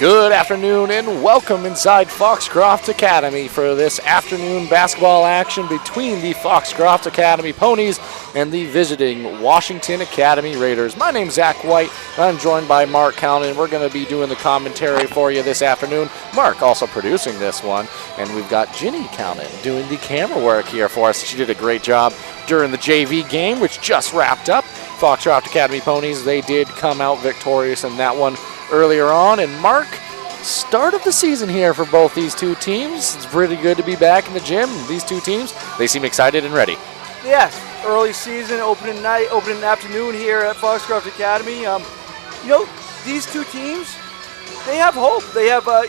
Good afternoon and welcome inside Foxcroft Academy for this afternoon basketball action between the Foxcroft Academy Ponies and the visiting Washington Academy Raiders. My name's Zach White. I'm joined by Mark Calnan. We're going to be doing the commentary for you this afternoon. Mark also producing this one. And we've got Ginny Calnan doing the camera work here for us. She did a great job during the JV game, which just wrapped up. Foxcroft Academy Ponies, they did come out victorious in that one earlier on. And Mark, start of the season here for both these two teams. It's pretty good to be back in the gym. These two teams, they seem excited and ready. Yes, early season, opening night, opening afternoon here at Foxcroft Academy. These two teams, they have hope. They have a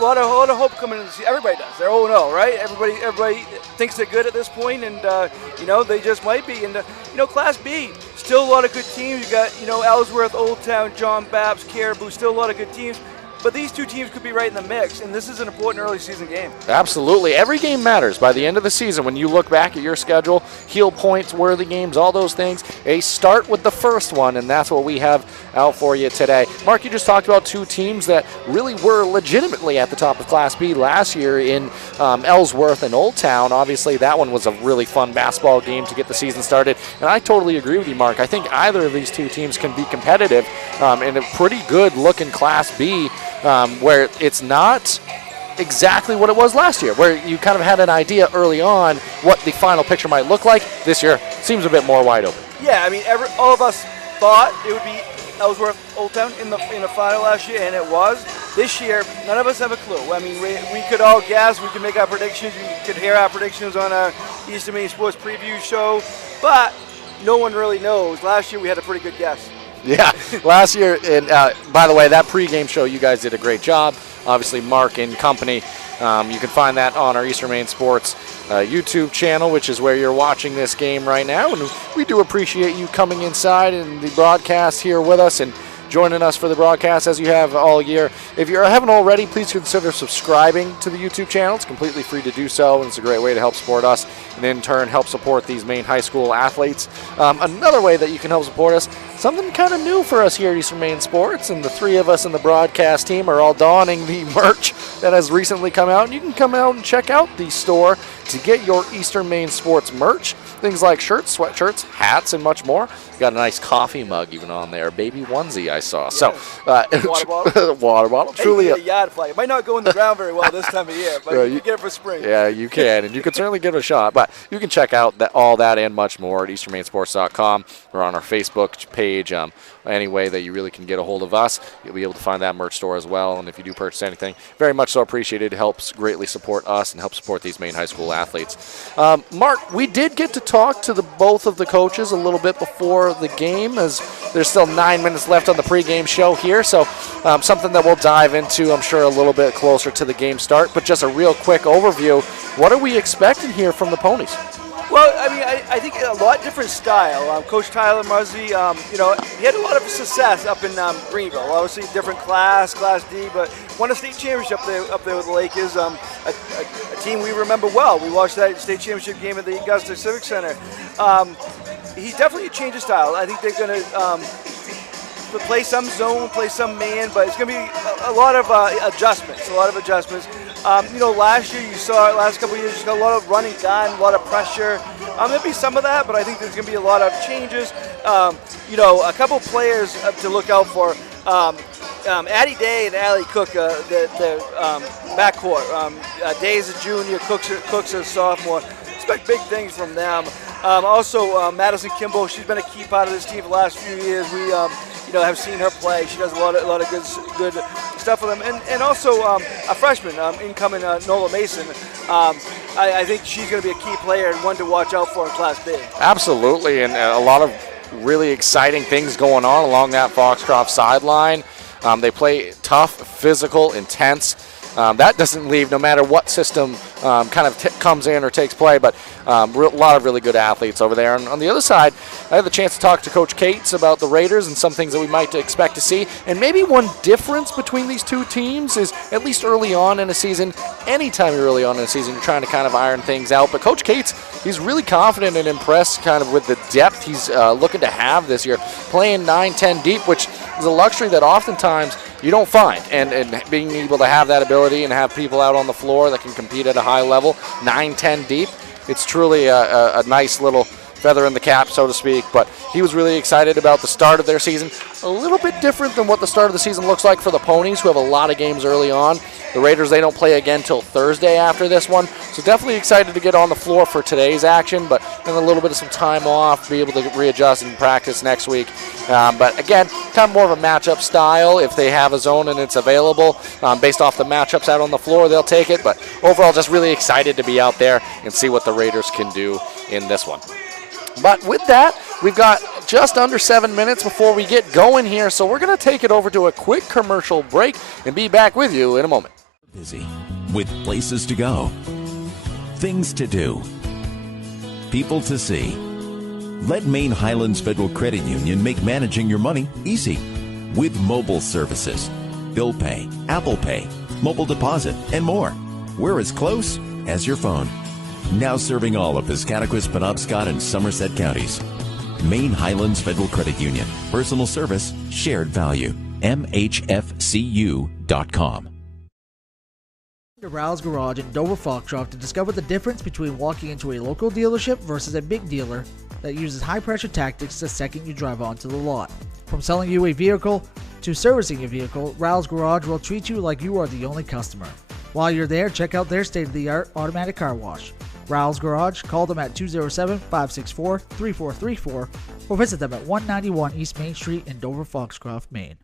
lot of hope coming into the season. Everybody does. They're 0-0, right? Everybody thinks they're good at this point, and they just might be. And Class B, still a lot of good teams. You got Ellsworth, Old Town, John Babs, Caribou, still a lot of good teams. But these two teams could be right in the mix, and this is an important early season game. Absolutely. Every game matters. By the end of the season, when you look back at your schedule, heel points, worthy games, all those things, start with the first one, and that's what we have out for you today. Mark, you just talked about two teams that really were legitimately at the top of Class B last year in Ellsworth and Old Town. Obviously, that one was a really fun basketball game to get the season started, and I totally agree with you, Mark. I think either of these two teams can be competitive in a pretty good-looking Class B, where it's not exactly what it was last year, where you kind of had an idea early on what the final picture might look like. This year seems a bit more wide open. Yeah, I mean, all of us thought it would be Ellsworth Old Town in the final last year, and it was. This year, none of us have a clue. I mean, we could all guess, we could make our predictions, you could hear our predictions on our Eastern Maine Sports Preview show, but no one really knows. Last year we had a pretty good guess. Yeah, last year, and by the way, that pregame show, you guys did a great job. Obviously, Mark and company. You can find that on our Eastern Maine Sports YouTube channel, which is where you're watching this game right now. And we do appreciate you coming inside and the broadcast here with us and joining us for the broadcast as you have all year. If you haven't already, please consider subscribing to the YouTube channel. It's completely free to do so, and it's a great way to help support us and in turn help support these Maine high school athletes. Another way that you can help support us, something kind of new for us here at Eastern Maine Sports, and the three of us in the broadcast team are all donning the merch that has recently come out, and you can come out and check out the store to get your Eastern Maine Sports merch. Things like shirts, sweatshirts, hats, and much more. Got a nice coffee mug even on there, baby onesie I saw. Yeah. So water bottle. Water bottle. Truly a yard flag. It might not go in the ground very well this time of year, but you can get it for spring. Yeah, you can, and you can certainly give it a shot. But you can check out all that and much more at EasternMaineSports.com or on our Facebook page. Any way that you really can get a hold of us, you'll be able to find that merch store as well. And if you do purchase anything, very much so appreciated. It helps greatly support us and help support these Maine high school athletes. Mark, we did get to talk to both of the coaches a little bit before the game, as there's still 9 minutes left on the pregame show here. So something that we'll dive into, I'm sure, a little bit closer to the game start. But just a real quick overview, what are we expecting here from the Ponies? Well, I mean, I think a lot different style. Coach Tyler Muzzy, he had a lot of success up in Greenville. Obviously, different Class D, but won a state championship up there with the Lakers. A team we remember well. We watched that state championship game at the Augusta Civic Center. He definitely changed his style. I think they're going to play some zone, play some man, but it's going to be a lot of adjustments. Last year last couple of years, you saw a lot of running gun, a lot of pressure. There'll be some of that, but I think there's going to be a lot of changes. A couple players to look out for. Addie Day and Allie Cook, the backcourt. Day is a junior, Cook's a sophomore. Expect big things from them. Also, Madison Kimball, she's been a key part of this team for the last few years. We have seen her play. She does a lot of good stuff for them. And also a freshman, incoming Nola Mason. I think she's going to be a key player and one to watch out for in Class B. Absolutely, and a lot of really exciting things going on along that Foxcroft sideline. They play tough, physical, intense. That doesn't leave no matter what system kind of comes in or takes play, but a lot of really good athletes over there. And on the other side, I had the chance to talk to Coach Cates about the Raiders and some things that we might expect to see. And maybe one difference between these two teams is, at least early on in a season, anytime you're early on in a season, you're trying to kind of iron things out. But Coach Cates, he's really confident and impressed kind of with the depth he's looking to have this year, playing 9-10 deep, which is a luxury that oftentimes you don't find. And being able to have that ability and have people out on the floor that can compete at a high level, 9-10 deep, it's truly a nice little feather in the cap, so to speak. But he was really excited about the start of their season. A little bit different than what the start of the season looks like for the Ponies, who have a lot of games early on. The Raiders, they don't play again till Thursday after this one. So definitely excited to get on the floor for today's action, but then a little bit of some time off, be able to readjust and practice next week. But again, kind of more of a matchup style. If they have a zone and it's available, based off the matchups out on the floor, they'll take it. But overall, just really excited to be out there and see what the Raiders can do in this one. But with that, we've got just under 7 minutes before we get going here, so we're going to take it over to a quick commercial break and be back with you in a moment. Busy with places to go, things to do, people to see. Let Maine Highlands Federal Credit Union make managing your money easy with mobile services, bill pay, Apple Pay, mobile deposit, and more. We're as close as your phone. Now serving all of Piscataquis, Penobscot, and Somerset counties. Maine Highlands Federal Credit Union. Personal service, shared value. MHFCU.com. To Rouse Garage in Dover Foxcroft to discover the difference between walking into a local dealership versus a big dealer that uses high-pressure tactics the second you drive onto the lot. From selling you a vehicle to servicing your vehicle, Rouse Garage will treat you like you are the only customer. While you're there, check out their state-of-the-art automatic car wash. Rouse Garage, call them at 207-564-3434 or visit them at 191 East Main Street in Dover Foxcroft, Maine.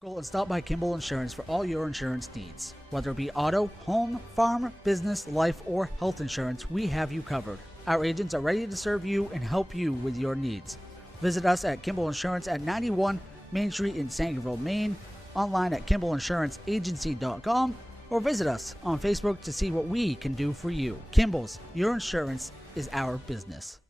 Go and stop by Kimball Insurance for all your insurance needs. Whether it be auto, home, farm, business, life, or health insurance, we have you covered. Our agents are ready to serve you and help you with your needs. Visit us at Kimball Insurance at 91 Main Street in Sangerville, Maine, online at KimballInsuranceAgency.com, or visit us on Facebook to see what we can do for you. Kimball's, your insurance is our business.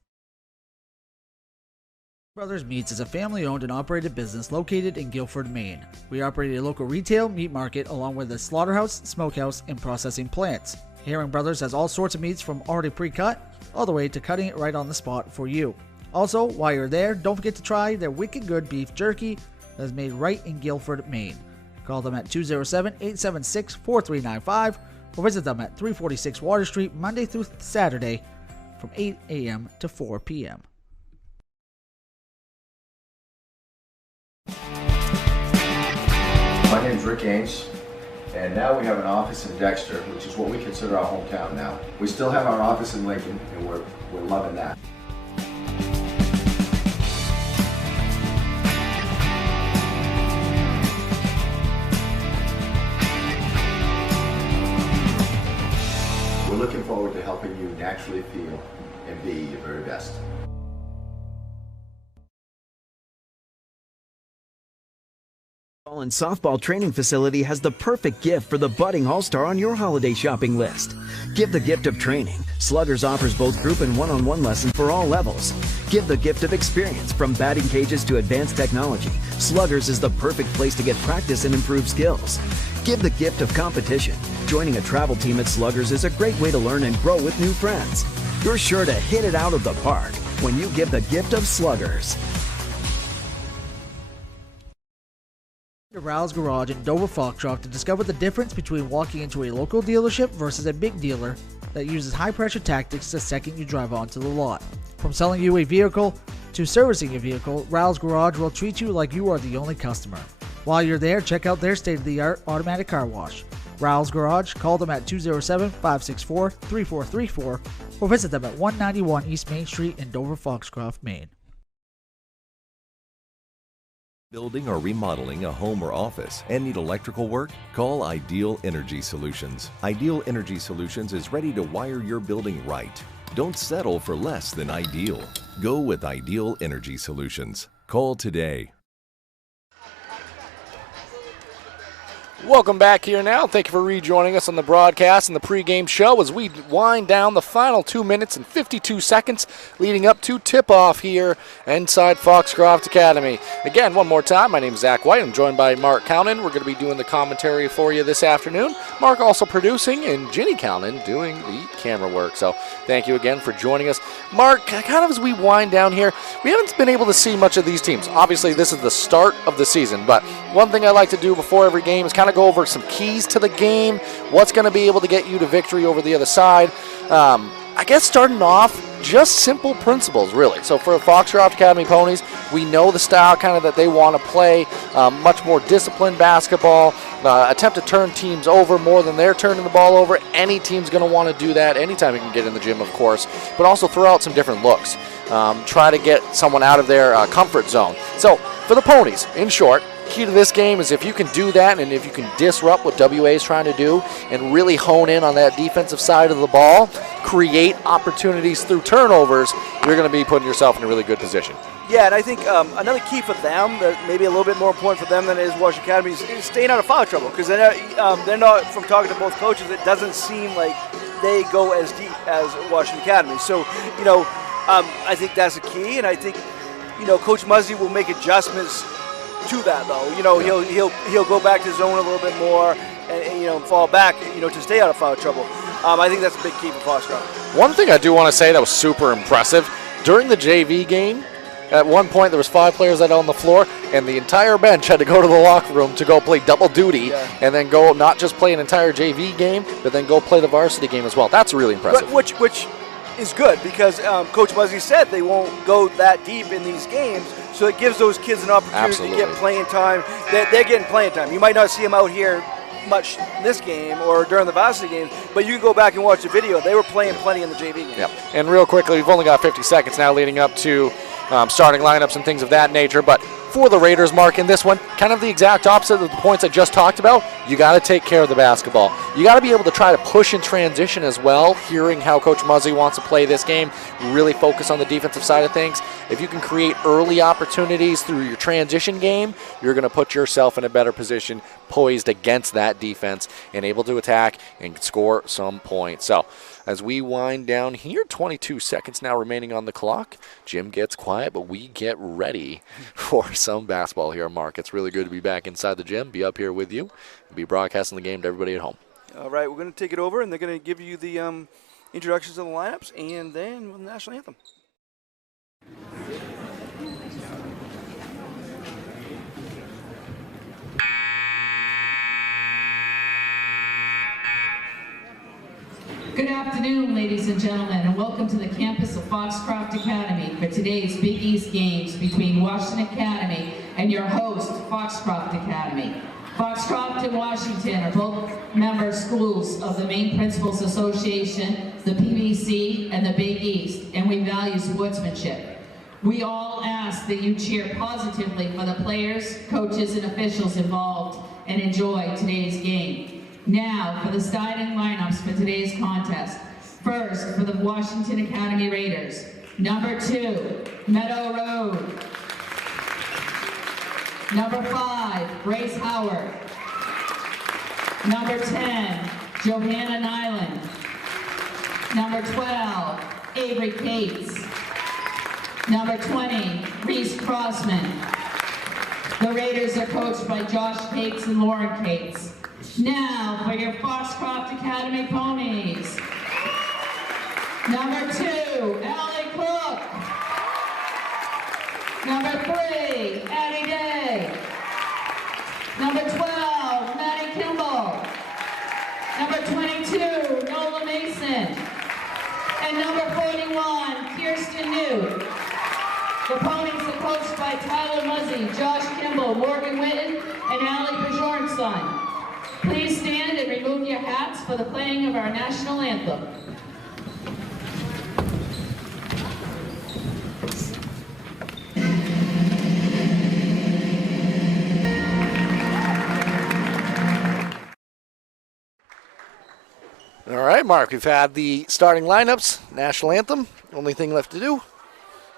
Brothers Meats is a family-owned and operated business located in Guilford, Maine. We operate a local retail meat market along with a slaughterhouse, smokehouse, and processing plants. Herring Brothers has all sorts of meats from already pre-cut all the way to cutting it right on the spot for you. Also, while you're there, don't forget to try their wicked good beef jerky that is made right in Guilford, Maine. Call them at 207-876-4395 or visit them at 346 Water Street Monday through Saturday from 8 a.m. to 4 p.m. My name's Rick Ames, and now we have an office in Dexter, which is what we consider our hometown now. We still have our office in Lincoln, and we're loving that. We're looking forward to helping you naturally feel and be your very best. And softball training facility has the perfect gift for the budding all-star on your holiday shopping list. Give the gift of training. Sluggers offers both group and one-on-one lessons for all levels. Give the gift of experience. From batting cages to advanced technology, Sluggers is the perfect place to get practice and improve skills. Give the gift of competition. Joining a travel team at Sluggers is a great way to learn and grow with new friends. You're sure to hit it out of the park when you give the gift of Sluggers. To Rouse Garage in Dover Foxcroft to discover the difference between walking into a local dealership versus a big dealer that uses high-pressure tactics the second you drive onto the lot. From selling you a vehicle to servicing your vehicle, Rouse Garage will treat you like you are the only customer. While you're there, check out their state-of-the-art automatic car wash. Rouse Garage, call them at 207-564-3434 or visit them at 191 East Main Street in Dover Foxcroft, Maine. Building or remodeling a home or office and need electrical work? Call Ideal Energy Solutions. Ideal Energy Solutions is ready to wire your building right. Don't settle for less than ideal. Go with Ideal Energy Solutions. Call today. Welcome back here now. Thank you for rejoining us on the broadcast and the pregame show as we wind down the final 2 minutes and 52 seconds leading up to tip-off here inside Foxcroft Academy. Again, one more time, my name is Zach White. I'm joined by Mark Cownan. We're going to be doing the commentary for you this afternoon. Mark also producing, and Ginny Cownan doing the camera work. So thank you again for joining us. Mark, kind of as we wind down here, we haven't been able to see much of these teams. Obviously, this is the start of the season, but one thing I like to do before every game is kind of go over some keys to the game, what's going to be able to get you to victory over the other side. I guess starting off, just simple principles, really. So for the Foxcroft Academy Ponies, we know the style kind of that they want to play, much more disciplined basketball, attempt to turn teams over more than they're turning the ball over. Any team's going to want to do that anytime you can get in the gym, of course, but also throw out some different looks. Try to get someone out of their comfort zone. So for the Ponies, in short, key to this game is if you can do that and if you can disrupt what WA is trying to do and really hone in on that defensive side of the ball, create opportunities through turnovers, you're going to be putting yourself in a really good position. Yeah, and I think another key for them, that maybe a little bit more important for them than it is Washington Academy, is staying out of foul trouble, because they're not, from talking to both coaches, it doesn't seem like they go as deep as Washington Academy. So, I think that's a key, and I think, Coach Muzzy will make adjustments to that, though. He'll go back to zone a little bit more and fall back, to stay out of foul trouble. I think that's a big key for Foxcroft. One thing I do want to say that was super impressive, during the JV game, at one point there was 5 players that on the floor, and the entire bench had to go to the locker room to go play double duty, and then go not just play an entire JV game, but then go play the varsity game as well. That's really impressive. But which is good, because Coach Muzzy said they won't go that deep in these games, so it gives those kids an opportunity to get playing time. They're getting playing time. You might not see them out here much this game or during the varsity games, but you can go back and watch the video. They were playing plenty in the JV game. Yep. And real quickly, we've only got 50 seconds now leading up to starting lineups and things of that nature, but for the Raiders, Mark, in this one, kind of the exact opposite of the points I just talked about. You got to take care of the basketball. You got to be able to try to push in transition as well, hearing how Coach Muzzy wants to play this game, really focus on the defensive side of things. If you can create early opportunities through your transition game, you're going to put yourself in a better position, poised against that defense, and able to attack and score some points. So as we wind down here, 22 seconds now remaining on the clock. Jim gets quiet, but we get ready for some basketball here, Mark. It's really good to be back inside the gym, be up here with you, and be broadcasting the game to everybody at home. All right, we're going to take it over, and they're going to give you the introductions to the lineups, and then the national anthem. Good afternoon, ladies and gentlemen, and welcome to the campus of Foxcroft Academy for today's Big East games between Washington Academy and your host, Foxcroft Academy. Foxcroft and Washington are both member schools of the Maine Principals Association, the PBC, and the Big East, and we value sportsmanship. We all ask that you cheer positively for the players, coaches, and officials involved and enjoy today's game. Now, for the starting lineups for today's contest. First, for the Washington Academy Raiders. Number 2, Meadow Road. Number 5, Grace Howard. Number 10, Johanna Nyland. Number 12, Avery Cates. Number 20, Reese Crossman. The Raiders are coached by Josh Cates and Lauren Cates. Now for your Foxcroft Academy Ponies. Number 2, Allie Cook. Number 3, Addie Day. Number 12, Maddie Kimball. Number 22, Nola Mason. And number 41, Kirsten New. The Ponies are coached by Tyler Muzzy, Josh Kimball, Morgan Witten, and Allie Bjornsson. Please stand and remove your hats for the playing of our national anthem. All right, Mark, we've had the starting lineups, national anthem. Only thing left to do,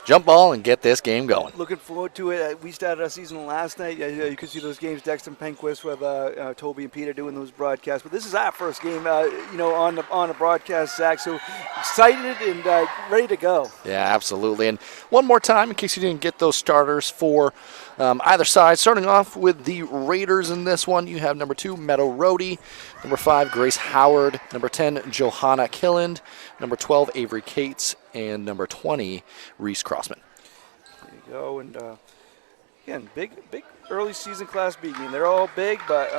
jump ball and get this game going. Looking forward to it. We started our season last night. You could see those games, Dexter and Penquist, with Toby and Peter doing those broadcasts. But this is our first game, on the broadcast, Zach. So excited and ready to go. Yeah, absolutely. And one more time, in case you didn't get those starters for either side. Starting off with the Raiders in this one, you have number 2, Meadow Rohde. Number 5, Grace Howard. Number 10, Johanna Killand. Number 12, Avery Cates. And number 20, Reese Crossman. There you go. And again, big early season Class B game. They're all big, but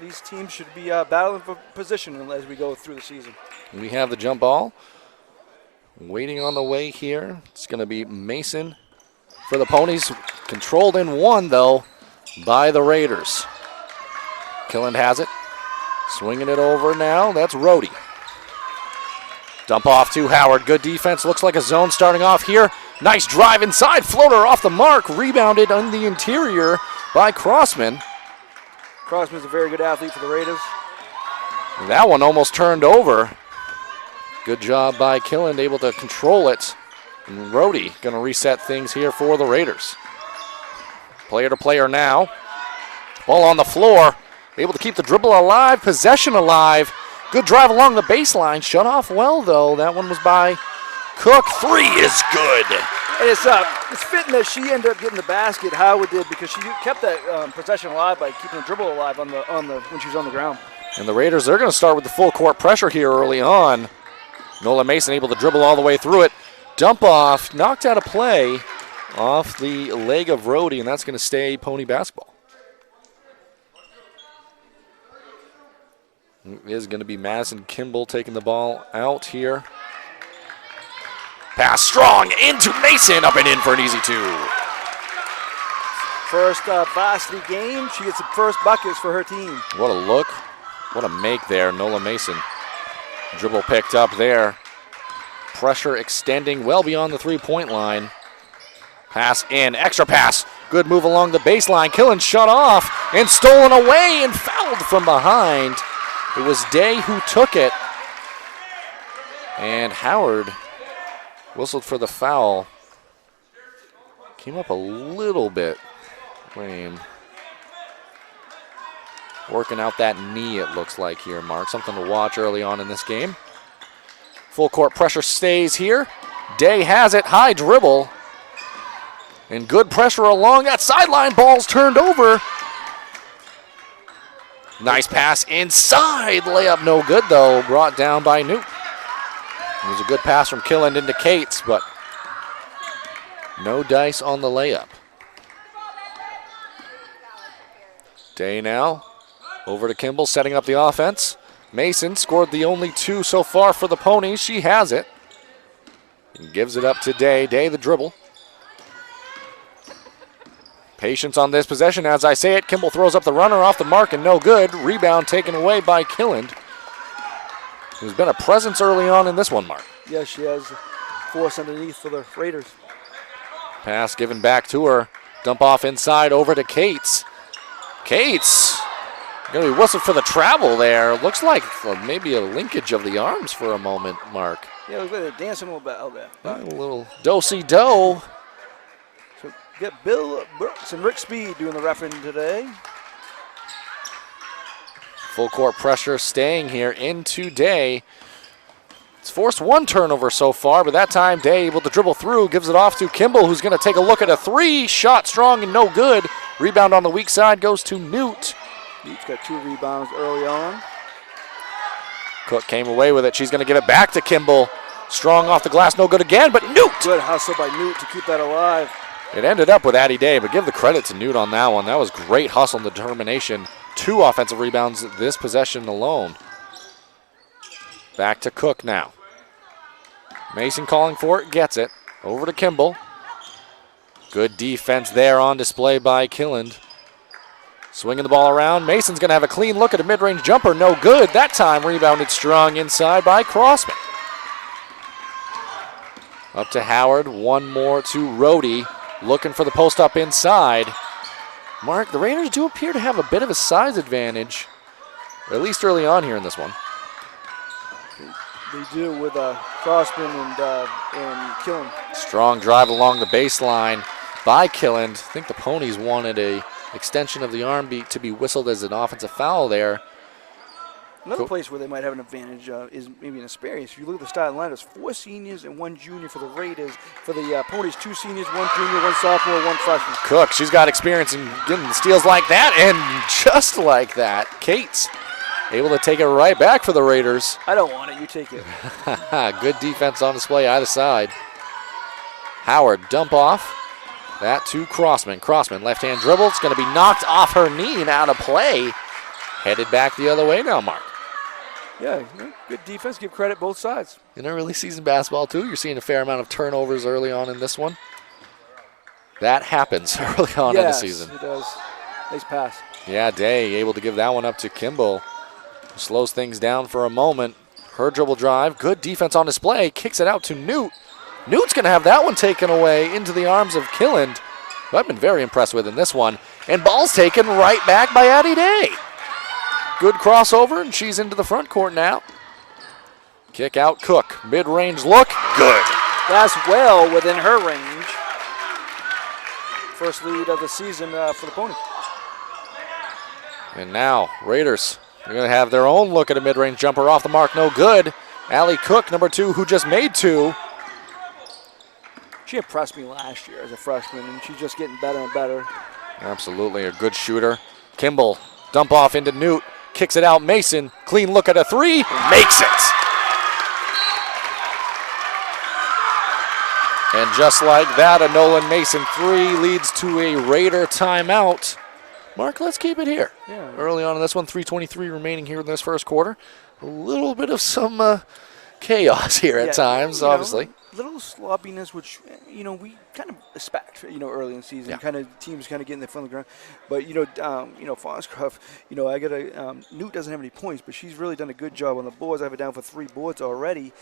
these teams should be battling for position as we go through the season. We have the jump ball waiting on the way here. It's going to be Mason for the Ponies. Controlled in one, though, by the Raiders. Killand has it. Swinging it over now. That's Rohde. Dump off to Howard. Good defense. Looks like a zone starting off here. Nice drive inside. Floater off the mark. Rebounded on the interior by Crossman. Crossman's a very good athlete for the Raiders. That one almost turned over. Good job by Killand, able to control it. And Rohde going to reset things here for the Raiders. Player to player now. Ball on the floor. Able to keep the dribble alive, possession alive. Good drive along the baseline. Shut off well, though. That one was by Cook. 3 is good. And it's fitting that she ended up getting the basket. Howard did, because she kept that possession alive by keeping the dribble alive on the when she was on the ground. And the Raiders, they're going to start with the full court pressure here early on. Nola Mason able to dribble all the way through it. Dump off, knocked out of play off the leg of Rohde, and that's going to stay Pony basketball. It is going to be Madison Kimball taking the ball out here. Pass strong into Mason, up and in for an easy 2. First varsity game. She gets the first buckets for her team. What a look. What a make there, Nola Mason. Dribble picked up there. Pressure extending well beyond the 3-point line. Pass in, extra pass. Good move along the baseline. Killen shut off and stolen away and fouled from behind. It was Day who took it. And Howard whistled for the foul. Came up a little bit lame. Working out that knee, it looks like here, Mark. Something to watch early on in this game. Full court pressure stays here. Day has it, high dribble. And good pressure along that sideline. Ball's turned over. Nice pass inside. Layup no good, though. Brought down by Newt. It was a good pass from Killand into Cates, but no dice on the layup. Day now over to Kimball, setting up the offense. Mason scored the only 2 so far for the Ponies. She has it. And gives it up to Day. Day the dribble. Patience on this possession. As I say it, Kimball throws up the runner off the mark and no good. Rebound taken away by Killand, who's been a presence early on in this one, Mark. Yes, she has force underneath for the Raiders. Pass given back to her. Dump off inside over to Cates. Cates going to be whistled for the travel there. Looks like maybe a linkage of the arms for a moment, Mark. Yeah, looks like they're dancing a little bit out there. A little do-si-do. So get Bill Brooks and Rick Speed doing the refereeing today. Full court pressure staying here into Day. It's forced 1 turnover so far, but that time Day able to dribble through, gives it off to Kimball, who's going to take a look at a 3. Shot strong and no good. Rebound on the weak side goes to Newt. Newt's got 2 rebounds early on. Cook came away with it. She's going to give it back to Kimball. Strong off the glass, no good again, but Newt! Good hustle by Newt to keep that alive. It ended up with Addie Day, but give the credit to Newt on that one. That was great hustle and determination. 2 offensive rebounds this possession alone. Back to Cook now. Mason calling for it, gets it. Over to Kimball. Good defense there on display by Killand. Swinging the ball around. Mason's going to have a clean look at a mid-range jumper. No good. That time rebounded strong inside by Crossman. Up to Howard. 1 more to Rohde. Looking for the post up inside. Mark, the Raiders do appear to have a bit of a size advantage, at least early on here in this one. They do with Crossman and Killen. Strong drive along the baseline by Killen. I think the Ponies wanted a extension of the arm to be whistled as an offensive foul there. Another place where they might have an advantage is maybe in experience. If you look at the starting line, there's 4 seniors and 1 junior for the Raiders. For the Ponies, 2 seniors, 1 junior, 1 sophomore, 1 freshman. Cook, she's got experience in getting steals like that, and just like that, Cates able to take it right back for the Raiders. I don't want it. You take it. Good defense on display either side. Howard, dump off. That to Crossman. Crossman, left-hand dribble. It's going to be knocked off her knee and out of play. Headed back the other way now, Mark. Yeah, good defense. Give credit both sides. In early season basketball, too, you're seeing a fair amount of turnovers early on in this one. That happens early on in the season. Yes, it does. Nice pass. Yeah, Day able to give that one up to Kimball. Slows things down for a moment. Her dribble drive. Good defense on display. Kicks it out to Newt. Newt's going to have that one taken away into the arms of Killand, who I've been very impressed with in this one. And ball's taken right back by Addie Day. Good crossover, and she's into the front court now. Kick out Cook. Mid-range look. Good. That's well within her range. First lead of the season for the Ponies. And now, Raiders, they're going to have their own look at a mid-range jumper off the mark. No good. Allie Cook, number 2, who just made 2. She impressed me last year as a freshman, and she's just getting better and better. Absolutely a good shooter. Kimball, dump off into Newt. Kicks it out, Mason. Clean look at a 3. Makes it. And just like that, a Nolan Mason 3 leads to a Raider timeout. Mark, let's keep it here. Yeah. Early on in this one, 3:23 remaining here in this first quarter. A little bit of some chaos here at times, obviously. Little sloppiness, which, we kind of expect, early in the season. Yeah. Kind of teams kind of getting their foot on the ground. But, Foxcroft, Newt doesn't have any points, but she's really done a good job on the boards. I have it down for 3 boards already,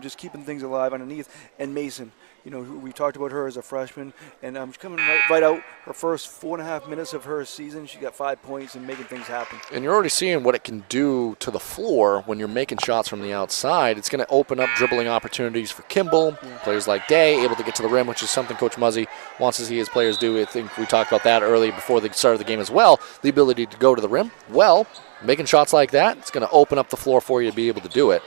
just keeping things alive underneath. And Mason, who we talked about her as a freshman, and she's coming right out her first 4.5 minutes of her season. She got 5 points and making things happen. And you're already seeing what it can do to the floor when you're making shots from the outside. It's going to open up dribbling opportunities for Kimball. Players like Day able to get to the rim, which is something Coach Muzzy wants to see his players do. I think we talked about that early before the start of the game as well. The ability to go to the rim. Well, making shots like that, it's going to open up the floor for you to be able to do it.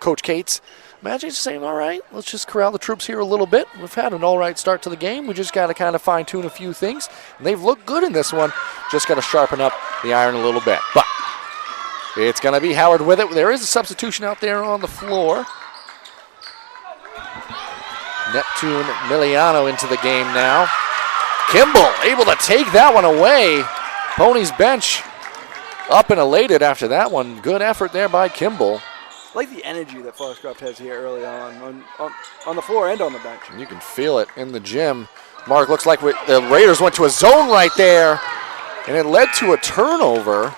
Coach Cates, imagine just saying, all right, let's just corral the troops here a little bit. We've had an all right start to the game. We just got to kind of fine-tune a few things. And they've looked good in this one. Just got to sharpen up the iron a little bit. But it's going to be Howard with it. There is a substitution out there on the floor. Neptune Miliano into the game now. Kimball able to take that one away. Ponies bench up and elated after that one. Good effort there by Kimball. I like the energy that Foxcroft has here early on the floor and on the bench. You can feel it in the gym. Mark, looks like the Raiders went to a zone right there, and it led to a turnover.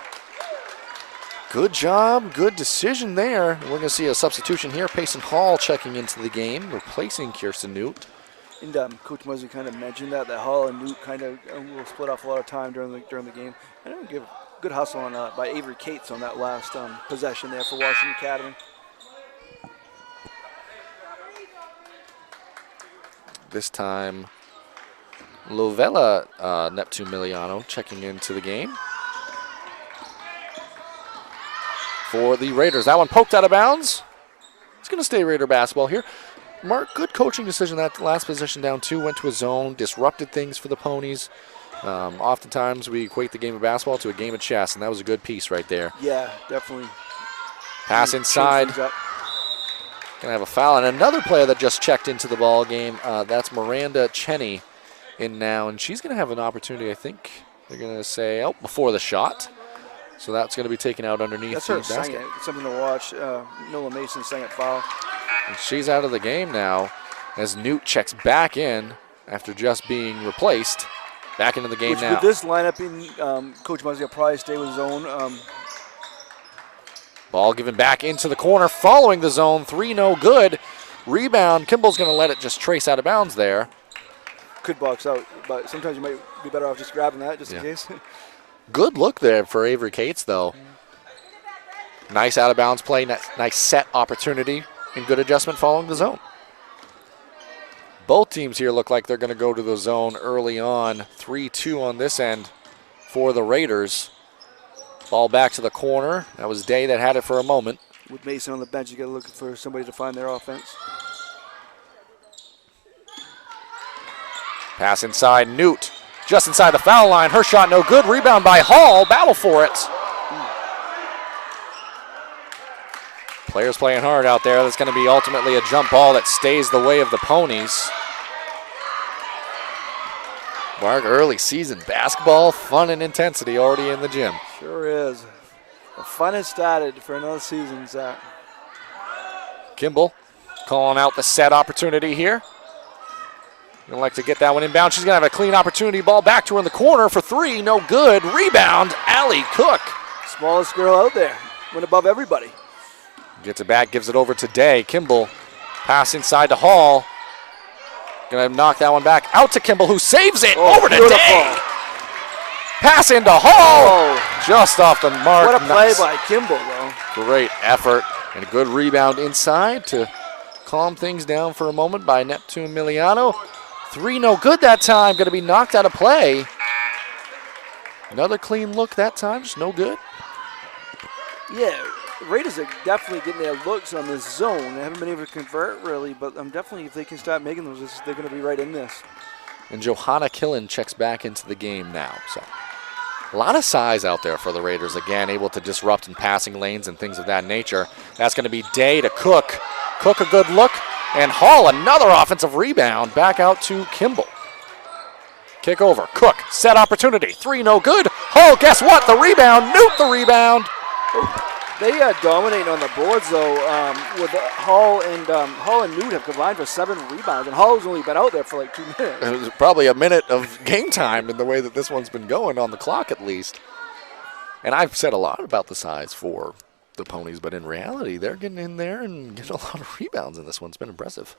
Good job, good decision there. We're going to see a substitution here. Payson Hall checking into the game, replacing Kirsten Newt. And Coach Muzzy kind of mentioned that Hall and Newt kind of will split off a lot of time during the game. And I'll give a good hustle on by Avery Cates on that last possession there for Washington Academy. This time, Lovella Neptune Miliano checking into the game for the Raiders. That one poked out of bounds. It's going to stay Raider basketball here. Mark, good coaching decision. That last position down 2 went to a zone, disrupted things for the Ponies. Oftentimes we equate the game of basketball to a game of chess, and that was a good piece right there. Yeah, definitely. Pass inside. Gonna have a foul, and another player that just checked into the ball game. That's Miranda Cheney in now, and she's gonna have an opportunity. I think they're gonna say, before the shot. So that's gonna be taken out underneath that's the her basket. second. It's something to watch. Nola Mason's second foul. And she's out of the game now as Newt checks back in after just being replaced. Back into the game now. With this lineup, in Coach Muzzy will probably stay with zone. Ball given back into the corner following the zone. 3 no good. Rebound. Kimball's going to let it just trace out of bounds there. Could box out, but sometimes you might be better off just grabbing that just in case. Good look there for Avery Cates, though. Nice out-of-bounds play, nice set opportunity, and good adjustment following the zone. Both teams here look like they're going to go to the zone early on. 3-2 on this end for the Raiders. Ball back to the corner. That was Day that had it for a moment. With Mason on the bench, you got to look for somebody to find their offense. Pass inside, Newt. Just inside the foul line. Her shot no good. Rebound by Hall. Battle for it. Players playing hard out there. That's going to be ultimately a jump ball that stays the way of the Ponies. Mark, early season basketball, fun and intensity already in the gym. Sure is. The fun has started for another season, Zach. Kimball calling out the set opportunity here. Gonna like to get that one inbound. She's gonna have a clean opportunity. Ball back to her in the corner for three. No good. Rebound, Allie Cook. Smallest girl out there. Went above everybody. Gets it back, gives it over to Day. Kimball, pass inside to Hall. Gonna knock that one back out to Kimball, who saves it over to beautiful. Day. Pass into Hall. Just off the mark. What a play by Kimball, though. Great effort and a good rebound inside to calm things down for a moment by Neptune Miliano. Three no good that time. Gonna be knocked out of play. Another clean look that time, just no good. Yeah. The Raiders are definitely getting their looks on this zone. They haven't been able to convert really, but definitely if they can start making those, they're going to be right in this. And Johanna Killen checks back into the game now. So a lot of size out there for the Raiders, again, able to disrupt in passing lanes and things of that nature. That's going to be Day to Cook. Cook a good look, and Hall another offensive rebound back out to Kimball. Kick over, Cook, set opportunity, three no good. Hall, guess what? The rebound, Newt the rebound. They are dominating on the boards, though, with Hall and Newt have combined for 7 rebounds, and Hall's only been out there for like 2 minutes. It was probably a minute of game time in the way that this one's been going on the clock at least. And I've said a lot about the size for the Ponies, but in reality, they're getting in there and getting a lot of rebounds in this one. It's been impressive.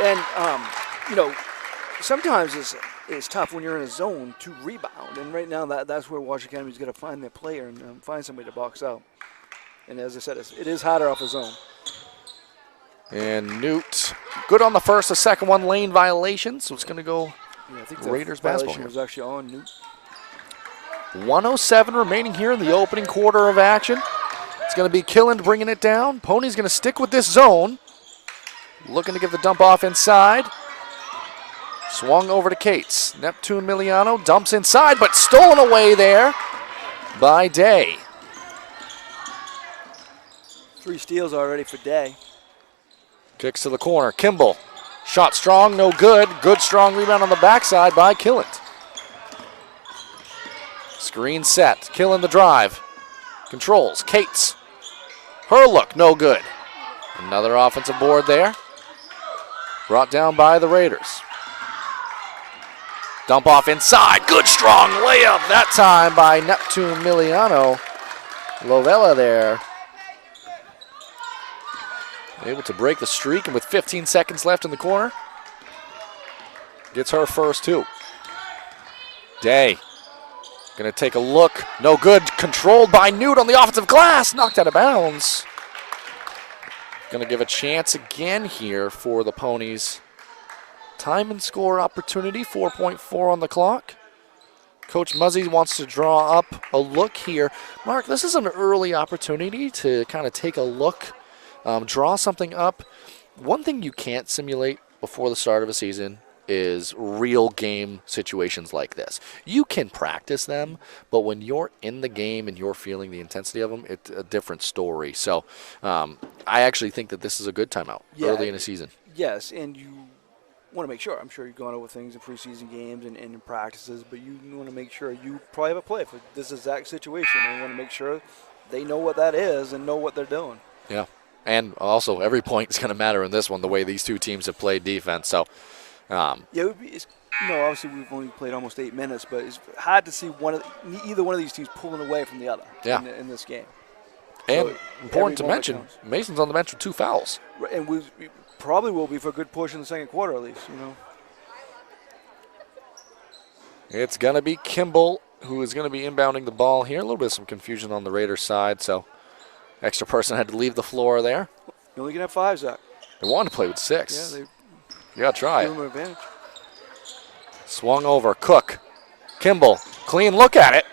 And, sometimes it's tough when you're in a zone to rebound, and right now that's where Washington Academy's got to find their player and find somebody to box out. And as I said, it is harder off the zone. And Newt, good on the first, the second one, lane violation, so it's going to go I think Raiders the violation basketball was actually on Newt. 1:07 remaining here in the opening quarter of action. It's going to be Killen bringing it down. Pony's going to stick with this zone. Looking to give the dump off inside. Swung over to Cates. Neptune Miliano dumps inside, but stolen away there by Day. 3 steals already for Day. Kicks to the corner. Kimball. Shot strong, no good. Good strong rebound on the backside by Killen. Screen set. Killen the drive. Controls. Cates. Her look, no good. Another offensive board there. Brought down by the Raiders. Dump off inside. Good strong layup that time by Neptune Miliano. Lovella there. Able to break the streak, and with 15 seconds left in the corner, gets her first too. Day gonna take a look. No good. Controlled by Newt on the offensive glass. Knocked out of bounds. Gonna give a chance again here for the Ponies. Time and score opportunity, 4.4 on the clock. Coach Muzzy wants to draw up a look here. Mark, this is an early opportunity to kind of take a look, draw something up. One thing you can't simulate before the start of a season is real game situations like this. You can practice them, but when you're in the game and you're feeling the intensity of them, it's a different story. So I actually think that this is a good timeout early in the season. Yes, and you want to make sure. I'm sure you've gone over things in preseason games and in practices, but you want to make sure you probably have a play for this exact situation. And you want to make sure they know what that is and know what they're doing. Yeah, and also every point is going to matter in this one, the way these two teams have played defense. So, it would be, obviously we've only played almost 8 minutes, but it's hard to see either one of these teams pulling away from the other in this game. And so important to mention, Mason's on the bench with 2 fouls. And we probably will be for a good portion of the second quarter at least, It's going to be Kimball who is going to be inbounding the ball here. A little bit of some confusion on the Raiders side, so Extra person had to leave the floor there. You only can have 5, Zach. They wanted to play with 6. Yeah, You got to try give it. them an advantage. Swung over. Cook. Kimball. Clean look at it.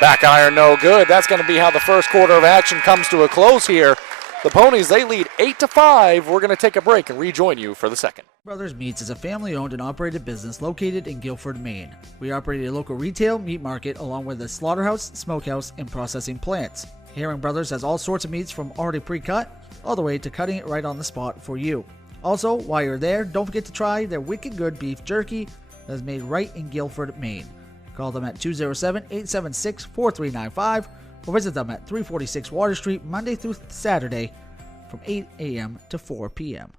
Back iron, no good. That's going to be how the first quarter of action comes to a close here. The Ponies, they lead 8-5. We're going to take a break and rejoin you for the second. Brothers Meats is a family-owned and operated business located in Guilford, Maine. We operate a local retail meat market along with a slaughterhouse, smokehouse, and processing plants. Herring Brothers has all sorts of meats from already pre-cut all the way to cutting it right on the spot for you. Also, while you're there, don't forget to try their wicked good beef jerky that is made right in Guilford, Maine. Call them at 207-876-4395 or visit them at 346 Water Street Monday through Saturday from 8 a.m. to 4 p.m.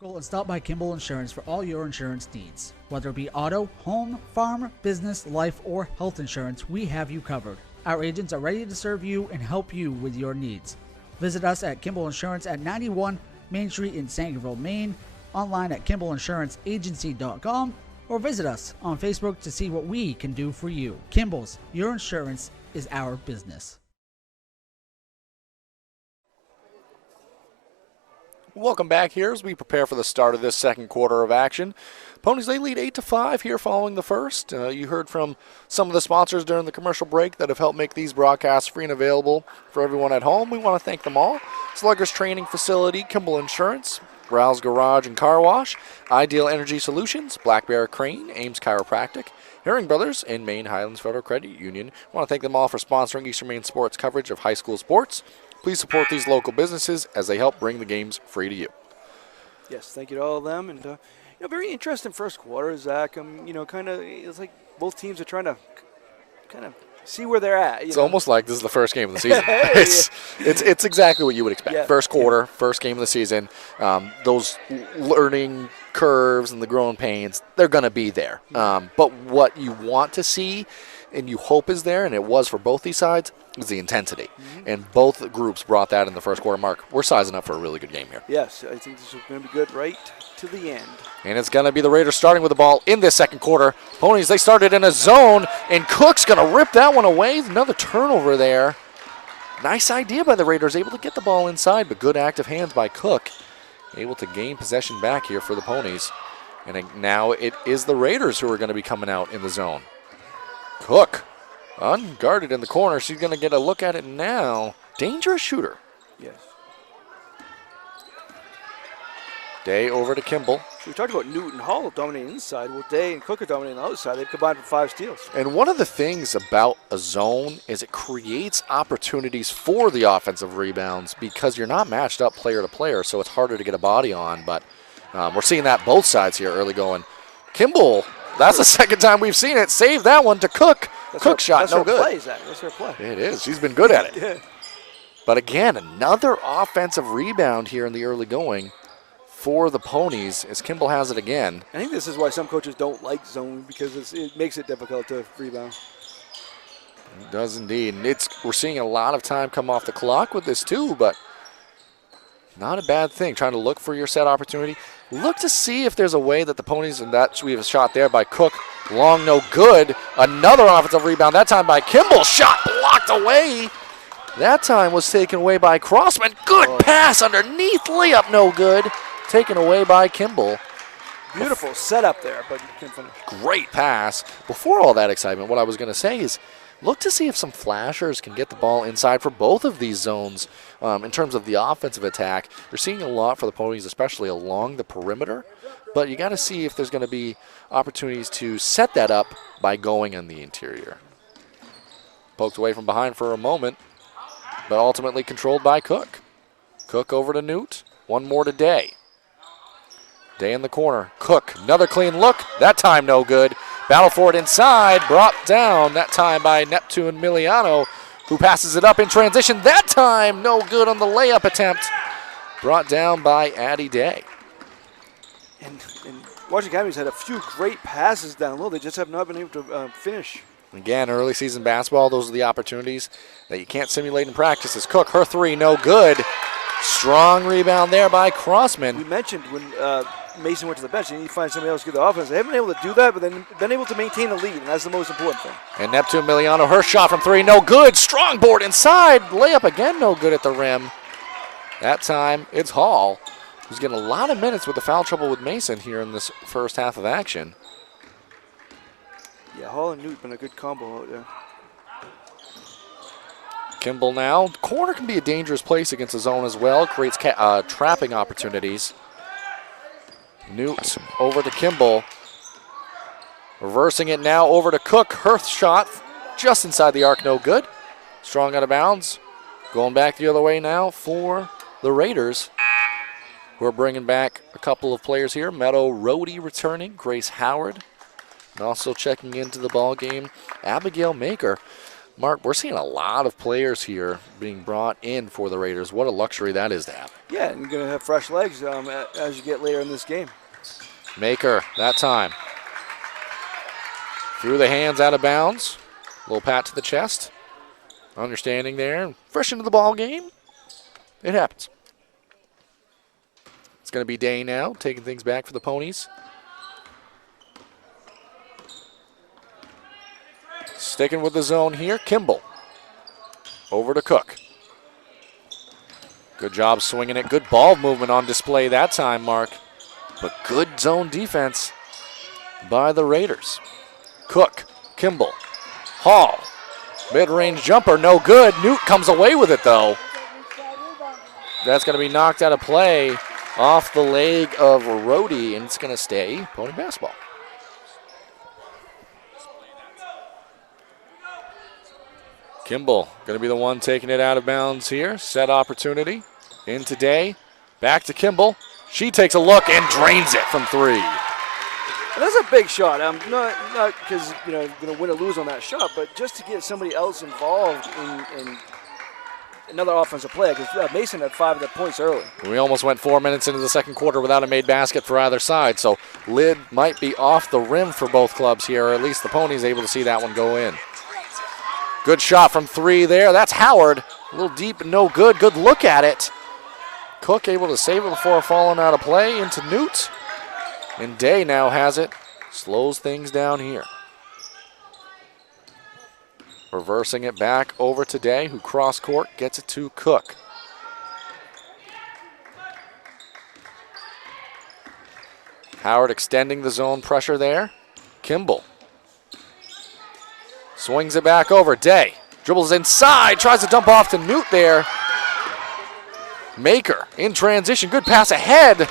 Call and stop by Kimball Insurance for all your insurance needs. Whether it be auto, home, farm, business, life, or health insurance, we have you covered. Our agents are ready to serve you and help you with your needs. Visit us at Kimball Insurance at 91 Main Street in Sangerville, Maine, online at KimballInsuranceAgency.com, or visit us on Facebook to see what we can do for you. Kimball's, your insurance is our business. Welcome back here as we prepare for the start of this second quarter of action. Ponies, they lead 8-5 here following the first. You heard from some of the sponsors during the commercial break that have helped make these broadcasts free and available for everyone at home. We want to thank them all. Sluggers Training Facility, Kimball Insurance, Rouse Garage and Car Wash, Ideal Energy Solutions, Black Bear Crane, Ames Chiropractic, Herring Brothers, and Maine Highlands Federal Credit Union. I want to thank them all for sponsoring Eastern Maine sports coverage of high school sports. Please support these local businesses as they help bring the games free to you. Yes, thank you to all of them. And, very interesting first quarter, Zach. Kind of, it's like both teams are trying to kind of see where they're at. It's almost like this is the first game of the season. It's exactly what you would expect. Yeah. First quarter, first game of the season. Those learning curves and the growing pains, they're going to be there. But what you want to see and you hope is there, and it was for both these sides, is the intensity. And both groups brought that in the first quarter. Mark, we're sizing up for a really good game here. Yes, I think this is going to be good right to the end. And it's going to be the Raiders starting with the ball in this second quarter. Ponies, they started in a zone, and Cook's going to rip that one away. Another turnover there. Nice idea by the Raiders, able to get the ball inside, but good active hands by Cook. Able to gain possession back here for the Ponies. And now it is the Raiders who are going to be coming out in the zone. Cook, unguarded in the corner. She's going to get a look at it now. Dangerous shooter. Yes. Day over to Kimball. So we talked about Newton Hall dominating inside. Well, Day and Cook are dominating the outside. They've combined for 5 steals. And one of the things about a zone is it creates opportunities for the offensive rebounds because you're not matched up player to player, so it's harder to get a body on. But we're seeing that both sides here early going. Kimball, that's the second time we've seen it. Save that one to Cook. Cook shot, no good. Play, Zach. That's her play. It is. She's been good at it. Yeah. But again, another offensive rebound here in the early going for the Ponies as Kimball has it again. I think this is why some coaches don't like zone because it makes it difficult to rebound. It does indeed. And we're seeing a lot of time come off the clock with this too, but not a bad thing. Trying to look for your set opportunity. Look to see if there's a way that the Ponies, and that we have a shot there by Cook. Long, no good. Another offensive rebound, that time by Kimball. Shot blocked away. That time was taken away by Crossman. Good pass underneath. Layup, no good. Taken away by Kimball. Beautiful setup there, but you couldn't finish. Great pass. Before all that excitement, what I was going to say is look to see if some flashers can get the ball inside for both of these zones in terms of the offensive attack. They're seeing a lot for the Ponies, especially along the perimeter. But you got to see if there's going to be opportunities to set that up by going in the interior. Poked away from behind for a moment, but ultimately controlled by Cook. Cook over to Newt. One more to Day. Day in the corner. Cook, another clean look. That time no good. Battle for it inside. Brought down that time by Neptune Miliano, who passes it up in transition. That time no good on the layup attempt. Brought down by Addie Day. And Washington Academy's had a few great passes down low. They just have not been able to finish. Again, early season basketball, those are the opportunities that you can't simulate in practice. As Cook, her three, no good. Strong rebound there by Crossman. We mentioned when Mason went to the bench. They need to find somebody else to get the offense. They haven't been able to do that, but then been able to maintain the lead, and that's the most important thing. And Neptune Miliano, her shot from three, no good. Strong board inside. Layup again, no good at the rim. That time, it's Hall, who's getting a lot of minutes with the foul trouble with Mason here in this first half of action. Yeah, Hall and Newt been a good combo out there. Kimball now. Corner can be a dangerous place against the zone as well. Creates trapping opportunities. Newt over to Kimball. Reversing it now over to Cook. Her shot just inside the arc, no good. Strong out of bounds. Going back the other way now for the Raiders, who are bringing back a couple of players here. Meadow Rohde returning. Grace Howard. And also checking into the ball game, Abigail Maker. Mark, we're seeing a lot of players here being brought in for the Raiders. What a luxury that is to have. Yeah, and you're going to have fresh legs as you get later in this game. Maker, that time. Through the hands, out of bounds. Little pat to the chest. Understanding there. Fresh into the ball game. It happens. It's going to be Day now, taking things back for the Ponies. Sticking with the zone here, Kimball. Over to Cook. Good job swinging it. Good ball movement on display that time, Mark. But good zone defense by the Raiders. Cook, Kimball, Hall. Mid-range jumper, no good. Newt comes away with it, though. That's going to be knocked out of play off the leg of Rohde, and it's going to stay Pony basketball. Kimball going to be the one taking it out of bounds here. Set opportunity in today. Back to Kimball. She takes a look and drains it from three. And that's a big shot. Not because you're going to win or lose on that shot, but just to get somebody else involved in another offensive play. Because Mason had 5 of the points early. We almost went 4 minutes into the second quarter without a made basket for either side. So lid might be off the rim for both clubs here, or at least the Ponies able to see that one go in. Good shot from three there. That's Howard. A little deep and no good. Good look at it. Cook able to save it before falling out of play into Newt. And Day now has it. Slows things down here. Reversing it back over to Day, who cross court gets it to Cook. Howard extending the zone pressure there. Kimball. Swings it back over. Day dribbles inside, tries to dump off to Newt there. Maker in transition, good pass ahead.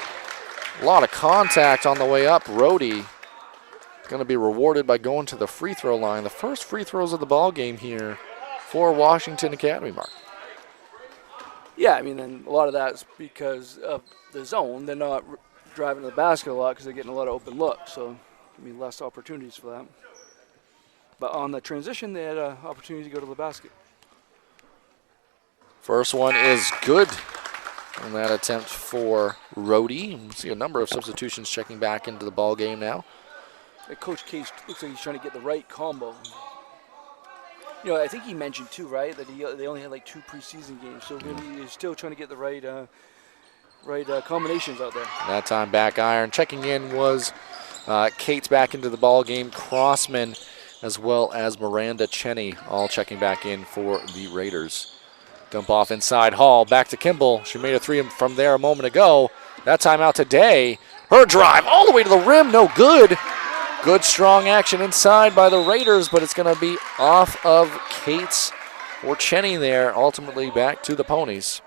A lot of contact on the way up. Rohde going to be rewarded by going to the free throw line. The first free throws of the ball game here for Washington Academy, Mark. Yeah, I mean, and a lot of that is because of the zone. They're not driving to the basket a lot because they're getting a lot of open looks, so I mean, less opportunities for that. But on the transition, they had an opportunity to go to the basket. First one is good on that attempt for Rohde. We see a number of substitutions checking back into the ball game now. Coach Case looks like he's trying to get the right combo. I think he mentioned too, right, that they only had like 2 preseason games, so maybe he's still trying to get the right combinations out there. That time back iron. Checking in was Kate's back into the ball game. Crossman, as well as Miranda Cheney, all checking back in for the Raiders. Dump off inside Hall, back to Kimball. She made a 3 from there a moment ago. That time out today. Her drive all the way to the rim, no good. Good strong action inside by the Raiders, but it's going to be off of Kate's or Cheney there, ultimately back to the Ponies.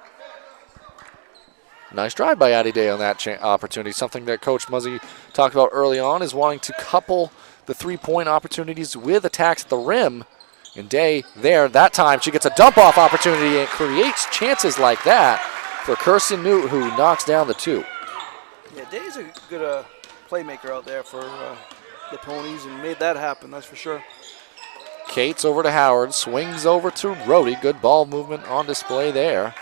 Nice drive by Addie Day on that opportunity. Something that Coach Muzzy talked about early on is wanting to couple the 3-point opportunities with attacks at the rim. And Day there, that time she gets a dump-off opportunity and creates chances like that for Kirsten Newt, who knocks down the 2. Yeah, Day's a good playmaker out there for the Ponies and made that happen, that's for sure. Cates over to Howard, swings over to Rohde. Good ball movement on display there.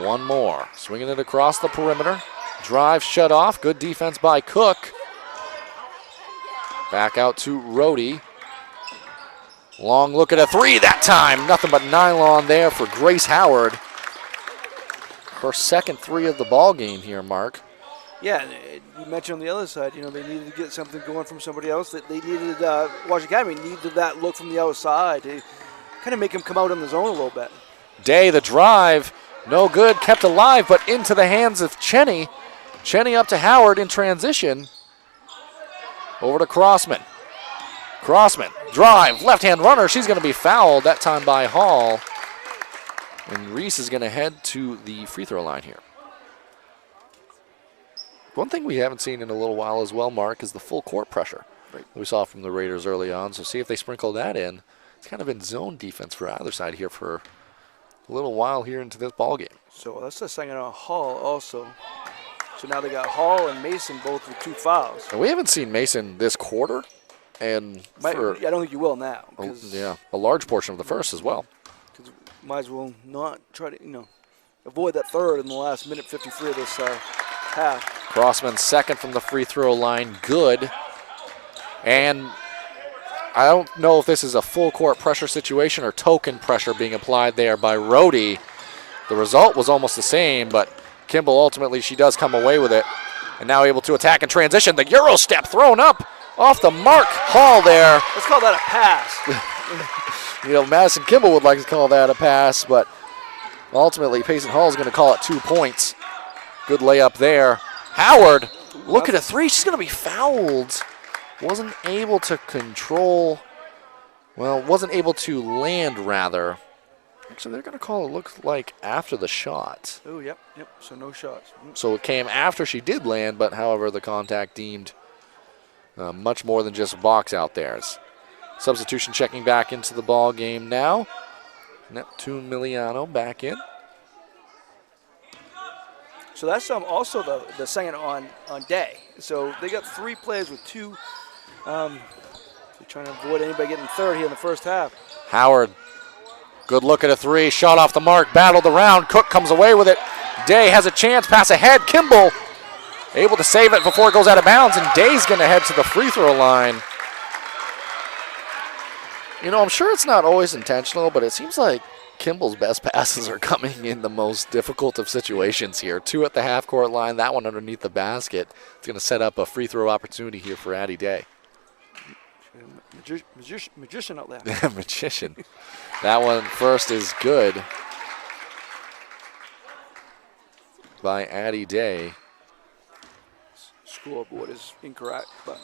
One more, swinging it across the perimeter. Drive shut off, good defense by Cook. Back out to Rohde. Long look at a 3 that time. Nothing but nylon there for Grace Howard. Her second 3 of the ball game here, Mark. Yeah, and you mentioned on the other side, they needed to get something going from somebody else. That they needed, Washington Academy needed that look from the outside to kind of make him come out on the zone a little bit. Day, the drive, no good, kept alive, but into the hands of Cheney. Cheney up to Howard in transition. Over to Crossman. Crossman, drive, left-hand runner. She's going to be fouled, that time by Hall. And Reese is going to head to the free throw line here. One thing we haven't seen in a little while as well, Mark, is the full court pressure we saw from the Raiders early on. So see if they sprinkle that in. It's kind of been zone defense for either side here for a little while here into this ball game. So that's the second on Hall also. So now they got Hall and Mason both with 2 fouls. And we haven't seen Mason this quarter. And I don't think you will now. A large portion of the first as well. Because might as well not try to, avoid that third in the last minute 53 of this half. Crossman second from the free throw line, good. And I don't know if this is a full court pressure situation or token pressure being applied there by Rhodey. The result was almost the same, but Kimball ultimately, she does come away with it. And now able to attack in transition. The Euro step thrown up off the mark. Hall there. Let's call that a pass. Madison Kimball would like to call that a pass, but ultimately Payson Hall is going to call it 2 points. Good layup there. Howard, look at a three. She's going to be fouled. Wasn't able to land rather. Actually, they're going to call it, looks like, after the shot. Oh, yep. So no shots. So it came after she did land, but however, the contact deemed much more than just a box out there. Substitution checking back into the ball game now. Neptune Miliano back in. So that's also the second on Day. So they got 3 players with 2. They're trying to avoid anybody getting third here in the first half. Howard, good look at a three. Shot off the mark, battled around. Cook comes away with it. Day has a chance, pass ahead. Kimball able to save it before it goes out of bounds, and Day's going to head to the free throw line. I'm sure it's not always intentional, but it seems like Kimball's best passes are coming in the most difficult of situations here. 2 at the half-court line, that one underneath the basket. It's going to set up a free throw opportunity here for Addie Day. Magician out there. Magician. That one first is good by Addie Day. Scoreboard is incorrect, but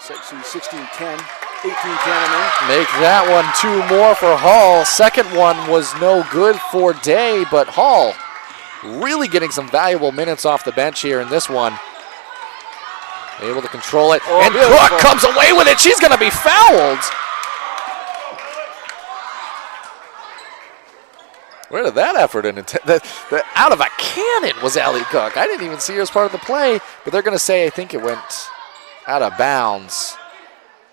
16-10. 18-10. Make that one 2 more for Hall. Second one was no good for Day, but Hall really getting some valuable minutes off the bench here in this one. Able to control it, and Cook comes away with it. She's going to be fouled. Where did that effort and out of a cannon was Allie Cook. I didn't even see her as part of the play, but they're going to say I think it went out of bounds.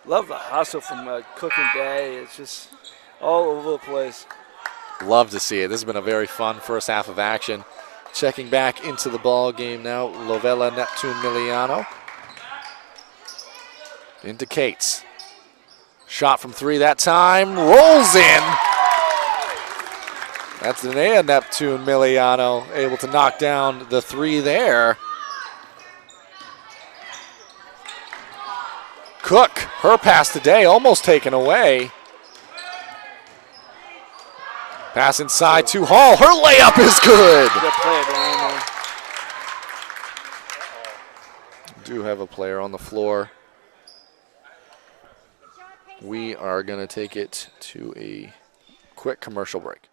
Love the hustle from Cook and Day. It's just all over the place. Love to see it. This has been a very fun first half of action. Checking back into the ball game now, Lovella Neptune Miliano. Into Cates. Shot from 3 that time. Rolls in. That's Linnea Neptune Miliano able to knock down the 3 there. Cook, her pass today, almost taken away. Pass inside to Hall. Her layup is good. Good play, Brian. Do have a player on the floor. We are going to take it to a quick commercial break.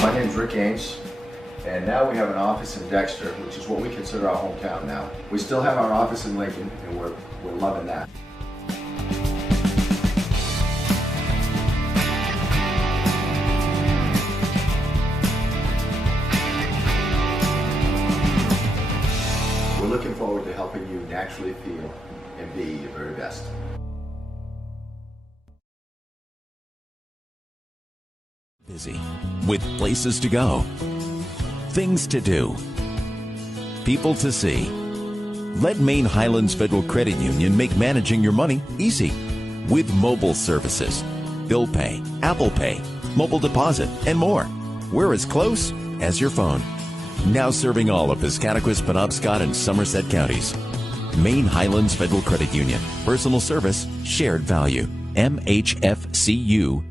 My name's Rick Ames, and now we have an office in Dexter, which is what we consider our hometown now. We still have our office in Lincoln, and we're loving that. We're looking forward to helping you naturally feel and be your very best. Busy with places to go, things to do, people to see. Let Maine Highlands Federal Credit Union make managing your money easy with mobile services, bill pay, Apple Pay, mobile deposit, and more. We're as close as your phone. Now serving all of Piscataquis, Penobscot, and Somerset counties. Maine Highlands Federal Credit Union. Personal service, shared value. MHFCU.com.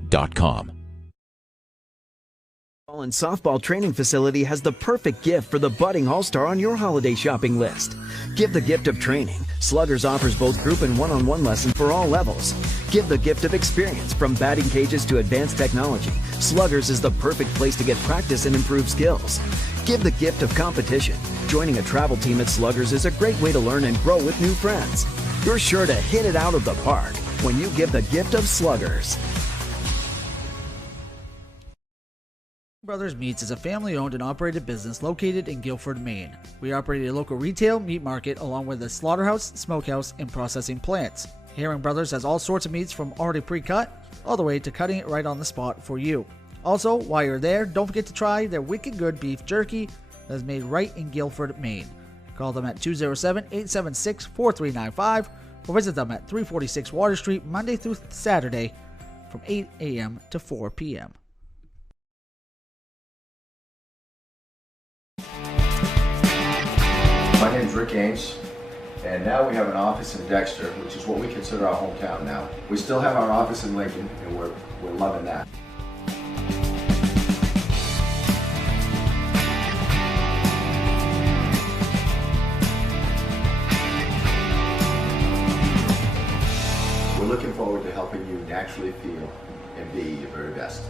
And softball training facility has the perfect gift for the budding all-star on your holiday shopping list. Give the gift of training. Sluggers offers both group and one-on-one lessons for all levels. Give the gift of experience. From batting cages to advanced technology, Sluggers is the perfect place to get practice and improve skills. Give the gift of competition. Joining a travel team at Sluggers is a great way to learn and grow with new friends. You're sure to hit it out of the park when you give the gift of Sluggers. Brothers Meats is a family-owned and operated business located in Guilford, Maine. We operate a local retail meat market along with a slaughterhouse, smokehouse, and processing plants. Herring Brothers has all sorts of meats from already pre-cut all the way to cutting it right on the spot for you. Also, while you're there, don't forget to try their wicked good beef jerky that is made right in Guilford, Maine. Call them at 207-876-4395 or visit them at 346 Water Street Monday through Saturday from 8 a.m. to 4 p.m. My name's Rick Ames, and now we have an office in Dexter, which is what we consider our hometown now. We still have our office in Lincoln, and we're loving that. We're looking forward to helping you naturally feel and be your very best.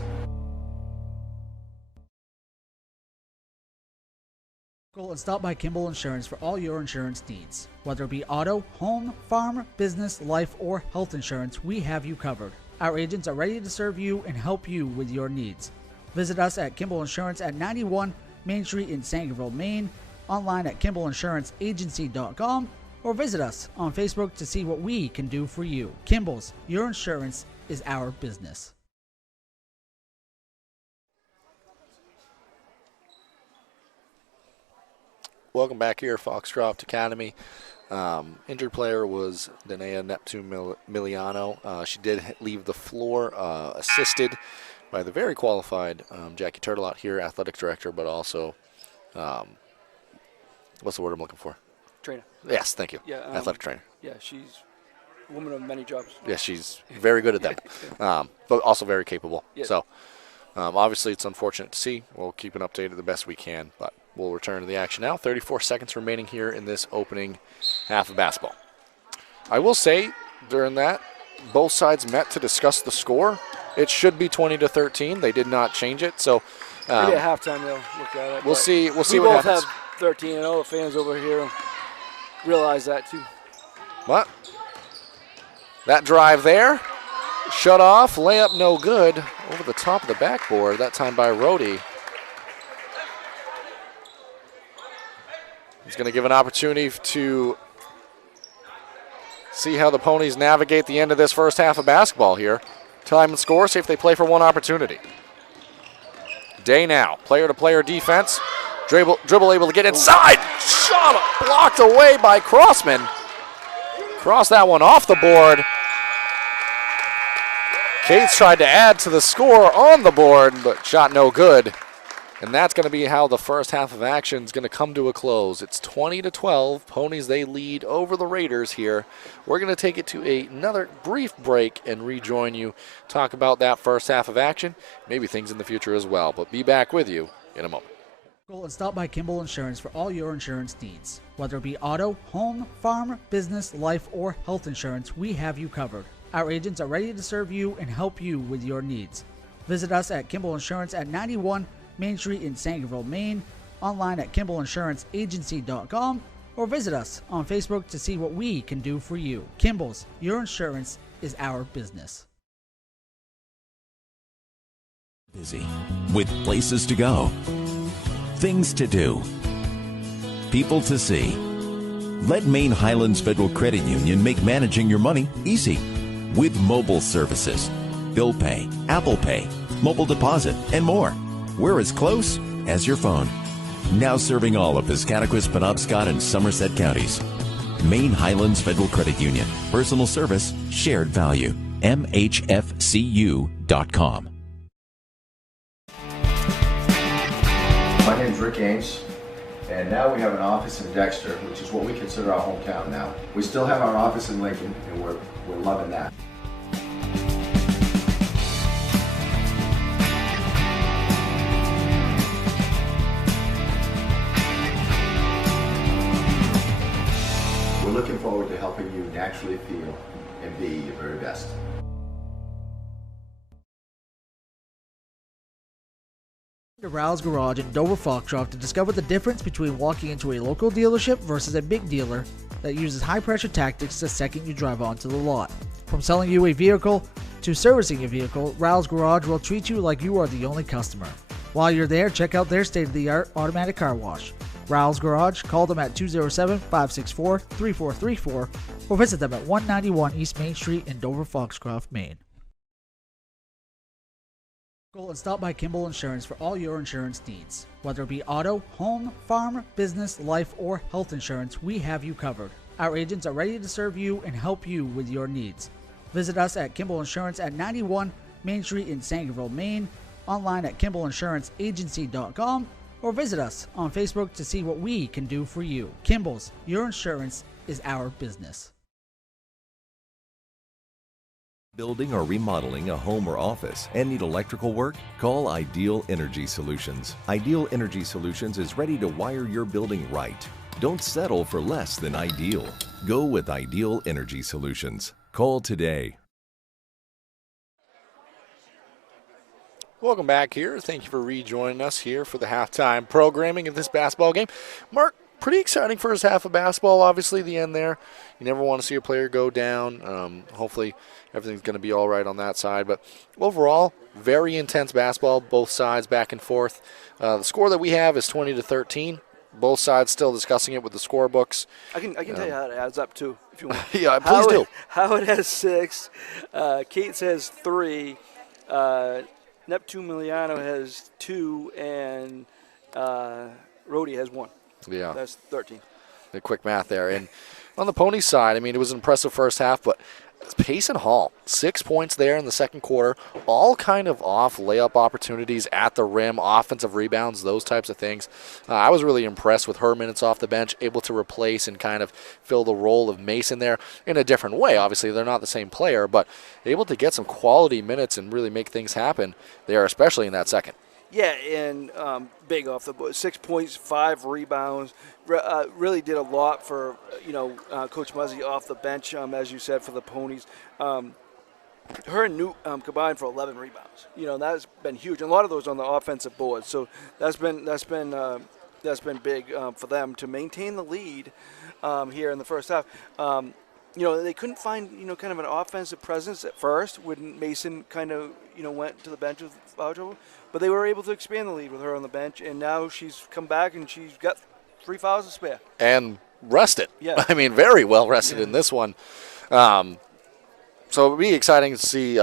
And stop by Kimball Insurance for all your insurance needs. Whether it be auto, home, farm, business, life, or health insurance, we have you covered. Our agents are ready to serve you and help you with your needs. Visit us at Kimball Insurance at 91 Main Street in Sangerville, Maine, online at KimballInsuranceAgency.com, or visit us on Facebook to see what we can do for you. Kimball's, your insurance is our business. Welcome back here, Foxcroft Academy. Injured player was Danae Neptune Miliano. She did leave the floor, assisted by the very qualified Jackie Turtle out here, athletic director, but also, what's the word I'm looking for? Trainer. Yes, thank you. Yeah, athletic trainer. Yeah, she's a woman of many jobs. Yeah, she's very good at that, but also very capable. Yeah. So, obviously, it's unfortunate to see. We'll keep it updated the best we can, but we'll return to the action now. 34 seconds remaining here in this opening half of basketball. I will say, during that, both sides met to discuss the score. It should be 20-13. They did not change it, so maybe at halftime they'll look at it. We'll see. We'll see we what both happens. have 13, and all the fans over here realize that too. What? That drive there, shut off, layup no good, over the top of the backboard, that time by Rhodey. He's going to give an opportunity to see how the Ponies navigate the end of this first half of basketball here. Time and score, see if they play for one opportunity. Day now, player-to-player defense. Dribble able to get inside. Shot blocked away by Crossman. Cross that one off the board. Cates tried to add to the score on the board, but shot no good. And that's going to be how the first half of action is going to come to a close. It's 20-12. Ponies, they lead over the Raiders here. We're going to take it to another brief break and rejoin you, talk about that first half of action, maybe things in the future as well. But be back with you in a moment. And stop by Kimball Insurance for all your insurance needs. Whether it be auto, home, farm, business, life, or health insurance, we have you covered. Our agents are ready to serve you and help you with your needs. Visit us at Kimball Insurance at 91 Main Street in Sangerville, Maine, online at KimballInsuranceAgency.com, or visit us on Facebook to see what we can do for you. Kimball's, your insurance is our business. Busy with places to go, things to do, people to see. Let Maine Highlands Federal Credit Union make managing your money easy with mobile services, bill pay, Apple Pay, mobile deposit, and more. We're as close as your phone. Now serving all of Piscataquis, Penobscot, and Somerset counties. Maine Highlands Federal Credit Union. Personal service, shared value. MHFCU.com. My name's Rick Ames, And now we have an office in Dexter, which is what we consider our hometown now. We still have our office in Lincoln, and we're loving that. We're looking forward to helping you naturally feel and be your very best. To Ral's Garage in Dover Foxcroft to discover the difference between walking into a local dealership versus a big dealer that uses high-pressure tactics the second you drive onto the lot. From selling you a vehicle to servicing a vehicle, Ral's Garage will treat you like you are the only customer. While you're there, check out their state-of-the-art automatic car wash. Ral's Garage, call them at 207-564-3434 or visit them at 191 East Main Street in Dover Foxcroft, Maine. Go and stop by Kimball Insurance for all your insurance needs. Whether it be auto, home, farm, business, life, or health insurance, we have you covered. Our agents are ready to serve you and help you with your needs. Visit us at Kimball Insurance at 91 Main Street in Sangerville, Maine, online at KimballInsuranceAgency.com, or visit us on Facebook to see what we can do for you. Kimball's, your insurance is our business. Building or remodeling a home or office and need electrical work? Call Ideal Energy Solutions. Ideal Energy Solutions is ready to wire your building right. Don't settle for less than ideal. Go with Ideal Energy Solutions. Call today. Welcome back here. Thank you for rejoining us here for the halftime programming of this basketball game. Mark, pretty exciting first half of basketball, obviously, the end there. You never want to see a player go down. Hopefully everything's going to be all right on that side. But overall, very intense basketball, both sides back and forth. The score that we have is 20-13. Both sides still discussing it with the scorebooks. I can tell you how it adds up, too, if you want. Yeah, please do. Howard has 6. Cates has 3. Neptune Miliano has 2. And Rhodey has 1. Yeah. That's 13. The quick math there. And on the Ponies side, I mean, it was an impressive first half, but Payson Hall, 6 points there in the second quarter, all kind of off layup opportunities at the rim, offensive rebounds, those types of things. I was really impressed with her minutes off the bench, able to replace and kind of fill the role of Mason there in a different way. Obviously, they're not the same player, but able to get some quality minutes and really make things happen there, especially in that second. Yeah, and big off the board. 6 points, 5 rebounds. Really did a lot for, Coach Muzzy off the bench, as you said, for the Ponies. Her and Newt combined for 11 rebounds. That's been huge. And a lot of those on the offensive board. So that's been big for them to maintain the lead here in the first half. They couldn't find, kind of an offensive presence at first when Mason kind of, went to the bench with foul trouble. But they were able to expand the lead with her on the bench, and now she's come back and she's got 3 fouls to spare. And rested. Yeah. I mean, very well rested in this one. So it'll be exciting to see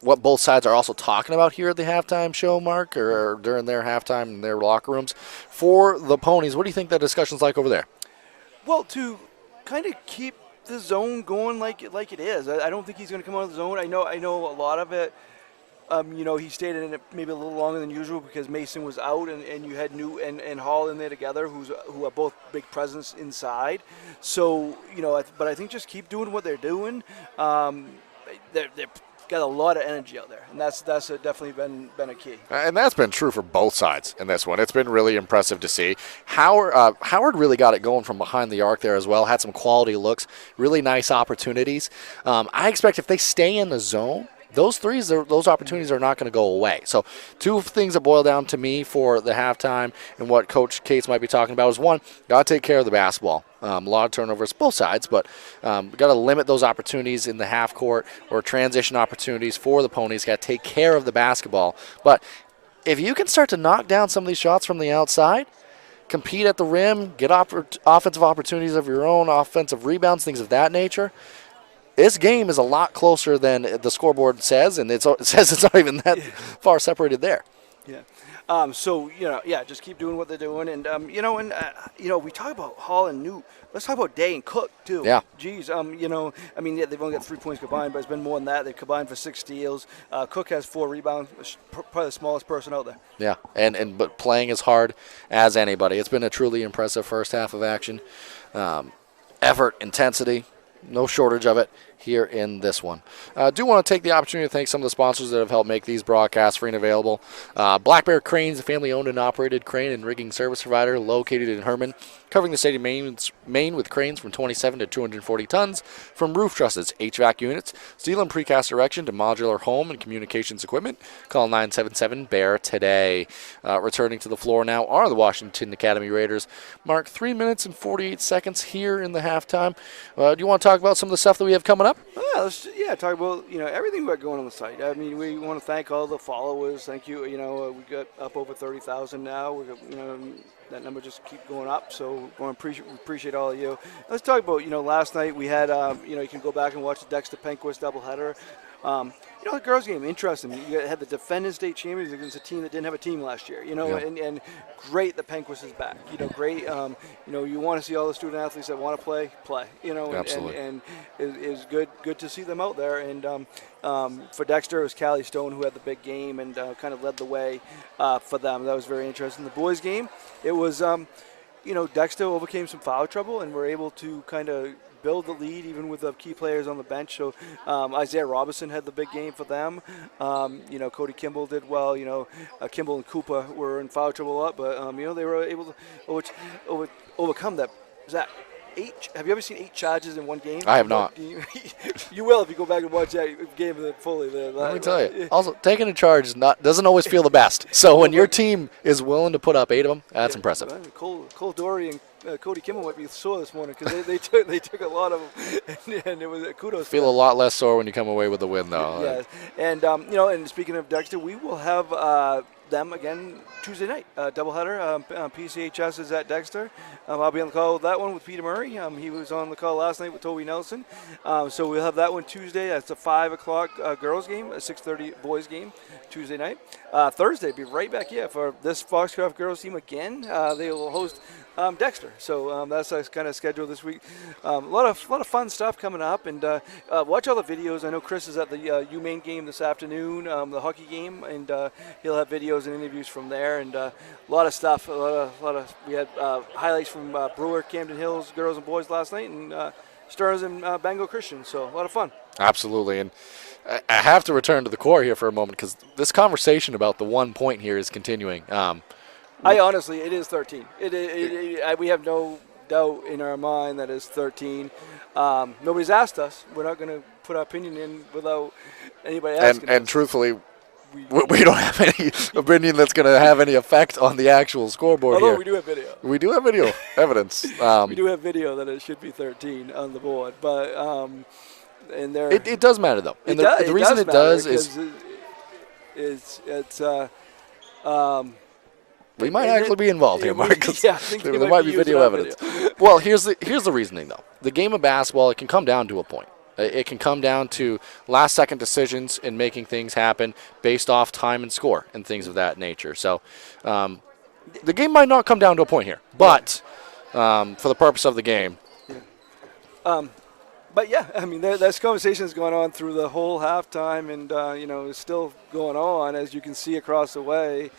what both sides are also talking about here at the halftime show, Mark, or during their halftime in their locker rooms. For the Ponies, what do you think that discussion's like over there? Well, to kind of keep the zone going like it is. I don't think he's going to come out of the zone. I know a lot of it. He stayed in it maybe a little longer than usual because Mason was out, and you had Newt and Hall in there together, who are both big presence inside. So but I think just keep doing what they're doing. They've got a lot of energy out there, and that's definitely been a key. And that's been true for both sides in this one. It's been really impressive to see. Howard really got it going from behind the arc there as well. Had some quality looks, really nice opportunities. I expect if they stay in the zone, those opportunities are not going to go away. So 2 things that boil down to me for the halftime and what Coach Cates might be talking about is, one, got to take care of the basketball. A lot of turnovers, both sides, but got to limit those opportunities in the half court or transition opportunities for the Ponies. Got to take care of the basketball. But if you can start to knock down some of these shots from the outside, compete at the rim, get offensive opportunities of your own, offensive rebounds, things of that nature, this game is a lot closer than the scoreboard says, and it says it's not even that far separated there. Yeah. So just keep doing what they're doing, and we talk about Hall and Newt. Let's talk about Day and Cook too. Yeah. Geez, they've only got 3 points combined, but it's been more than that. They've combined for 6 steals. Cook has 4 rebounds, probably the smallest person out there. Yeah, but playing as hard as anybody. It's been a truly impressive first half of action. Effort, intensity, no shortage of it here in this one. I do want to take the opportunity to thank some of the sponsors that have helped make these broadcasts free and available. Black Bear Cranes, a family-owned and operated crane and rigging service provider located in Herman, covering the state of Maine with cranes from 27 to 240 tons, from roof trusses, HVAC units, steel and precast erection to modular home and communications equipment. Call 977-BEAR today. Returning to the floor now are the Washington Academy Raiders. Mark, 3 minutes and 48 seconds here in the halftime. Do you want to talk about some of the stuff that we have coming up? Let's talk about everything we got going on the site. I mean, we want to thank all the followers. Thank you. We got up over 30,000 now. We got that number just keep going up. So we want to appreciate all of you. Let's talk about last night we had you can go back and watch the Dexter Penquist doubleheader. The girls' game, interesting. You had the defending state champions against a team that didn't have a team last year. And great that Penquist is back. Great. You want to see all the student athletes that want to play. Absolutely. And it's good to see them out there. And for Dexter, it was Callie Stone who had the big game and kind of led the way for them. That was very interesting. The boys' game, it was Dexter overcame some foul trouble and were able to kind of build the lead even with the key players on the bench. So Isaiah Robinson had the big game for them. Cody Kimball did well. Kimball and Cooper were in foul trouble a lot, but they were able to overcome that. Zach, have you ever seen 8 charges in one game? I have not. You will if you go back and watch that game fully. Let me tell you. Also, taking a charge doesn't always feel the best. So when your team is willing to put up 8 of them, that's impressive. Cole Dory and Cody Kimball might be sore this morning because they took a lot of them, and it was kudos. Feel a lot less sore when you come away with the win, though. Yeah, and and speaking of Dexter, we will have them again Tuesday night, doubleheader. PCHS is at Dexter. I'll be on the call with that one with Peter Murray. He was on the call last night with Toby Nelson. So we'll have that one Tuesday. That's a 5 o'clock girls game, a 6:30 boys game Tuesday night. Thursday, be right back here for this Foxcroft girls team again. They will host Dexter. So that's our kind of schedule this week. A lot of fun stuff coming up, and watch all the videos. I know Chris is at the UMaine game this afternoon, the hockey game, and he'll have videos and interviews from there, and a lot of stuff. We had highlights from Brewer, Camden Hills girls and boys last night, and Stearns and Bangor Christian. So a lot of fun. Absolutely, and I have to return to the core here for a moment because this conversation about the 1 point here is continuing. It is 13. We have no doubt in our mind that it's 13. Nobody's asked us. We're not going to put our opinion in without anybody asking us. And truthfully, we don't have any opinion that's going to have any effect on the actual scoreboard Although here. we do have video. We do have video evidence. We do have video that it should be 13 on the board, but and there. It does matter though, and the reason it does is we might actually be involved here, Mark, because there might be video evidence. Well, here's the reasoning though. The game of basketball, it can come down to a point. It can come down to last-second decisions and making things happen based off time and score and things of that nature. So the game might not come down to a point here, but for the purpose of the game. But, yeah, I mean, there's conversations going on through the whole halftime, and, it's still going on, as you can see across the way.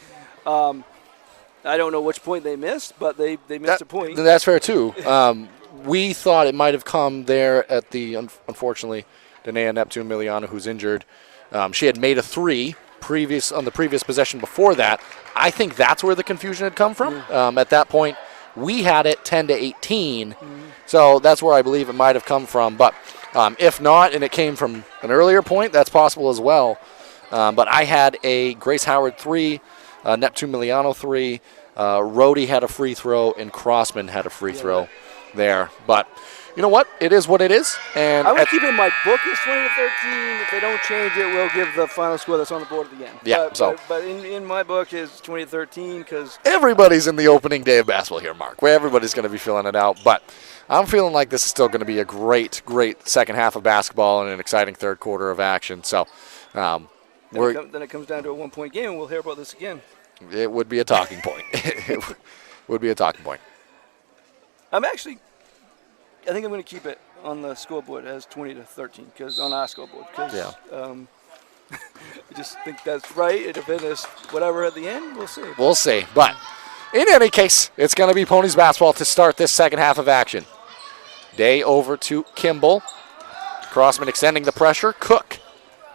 I don't know which point they missed, but they missed a point. That's fair, too. We thought it might have come there at the, unfortunately, Danae Neptune Miliano, who's injured. She had made a 3 on the previous possession before that. I think that's where the confusion had come from. At that point, we had it 10-18, so that's where I believe it might have come from. But if not, and it came from an earlier point, that's possible as well. But I had a Grace Howard 3, Neptune Miliano 3, Rhodey had a free throw, and Crossman had a free throw there. But you know what? It is what it is. And I would keep it in my book as 20-13. If they don't change it, we'll give the final score that's on the board at the end. Yeah. But in my book is 20-13 because everybody's in the opening day of basketball here, Mark. Where everybody's going to be feeling it out. But I'm feeling like this is still going to be a great second half of basketball and an exciting third quarter of action. So then it comes down to a 1-point game, and we'll hear about this again. It would be a talking point. It would be a talking point. I think I'm going to keep it on the scoreboard as 20-13, because on our scoreboard, because I just think that's right. And if it is whatever at the end, we'll see. We'll see. But in any case, it's going to be Ponies basketball to start this second half of action. Day over to Kimball. Crossman extending the pressure. Cook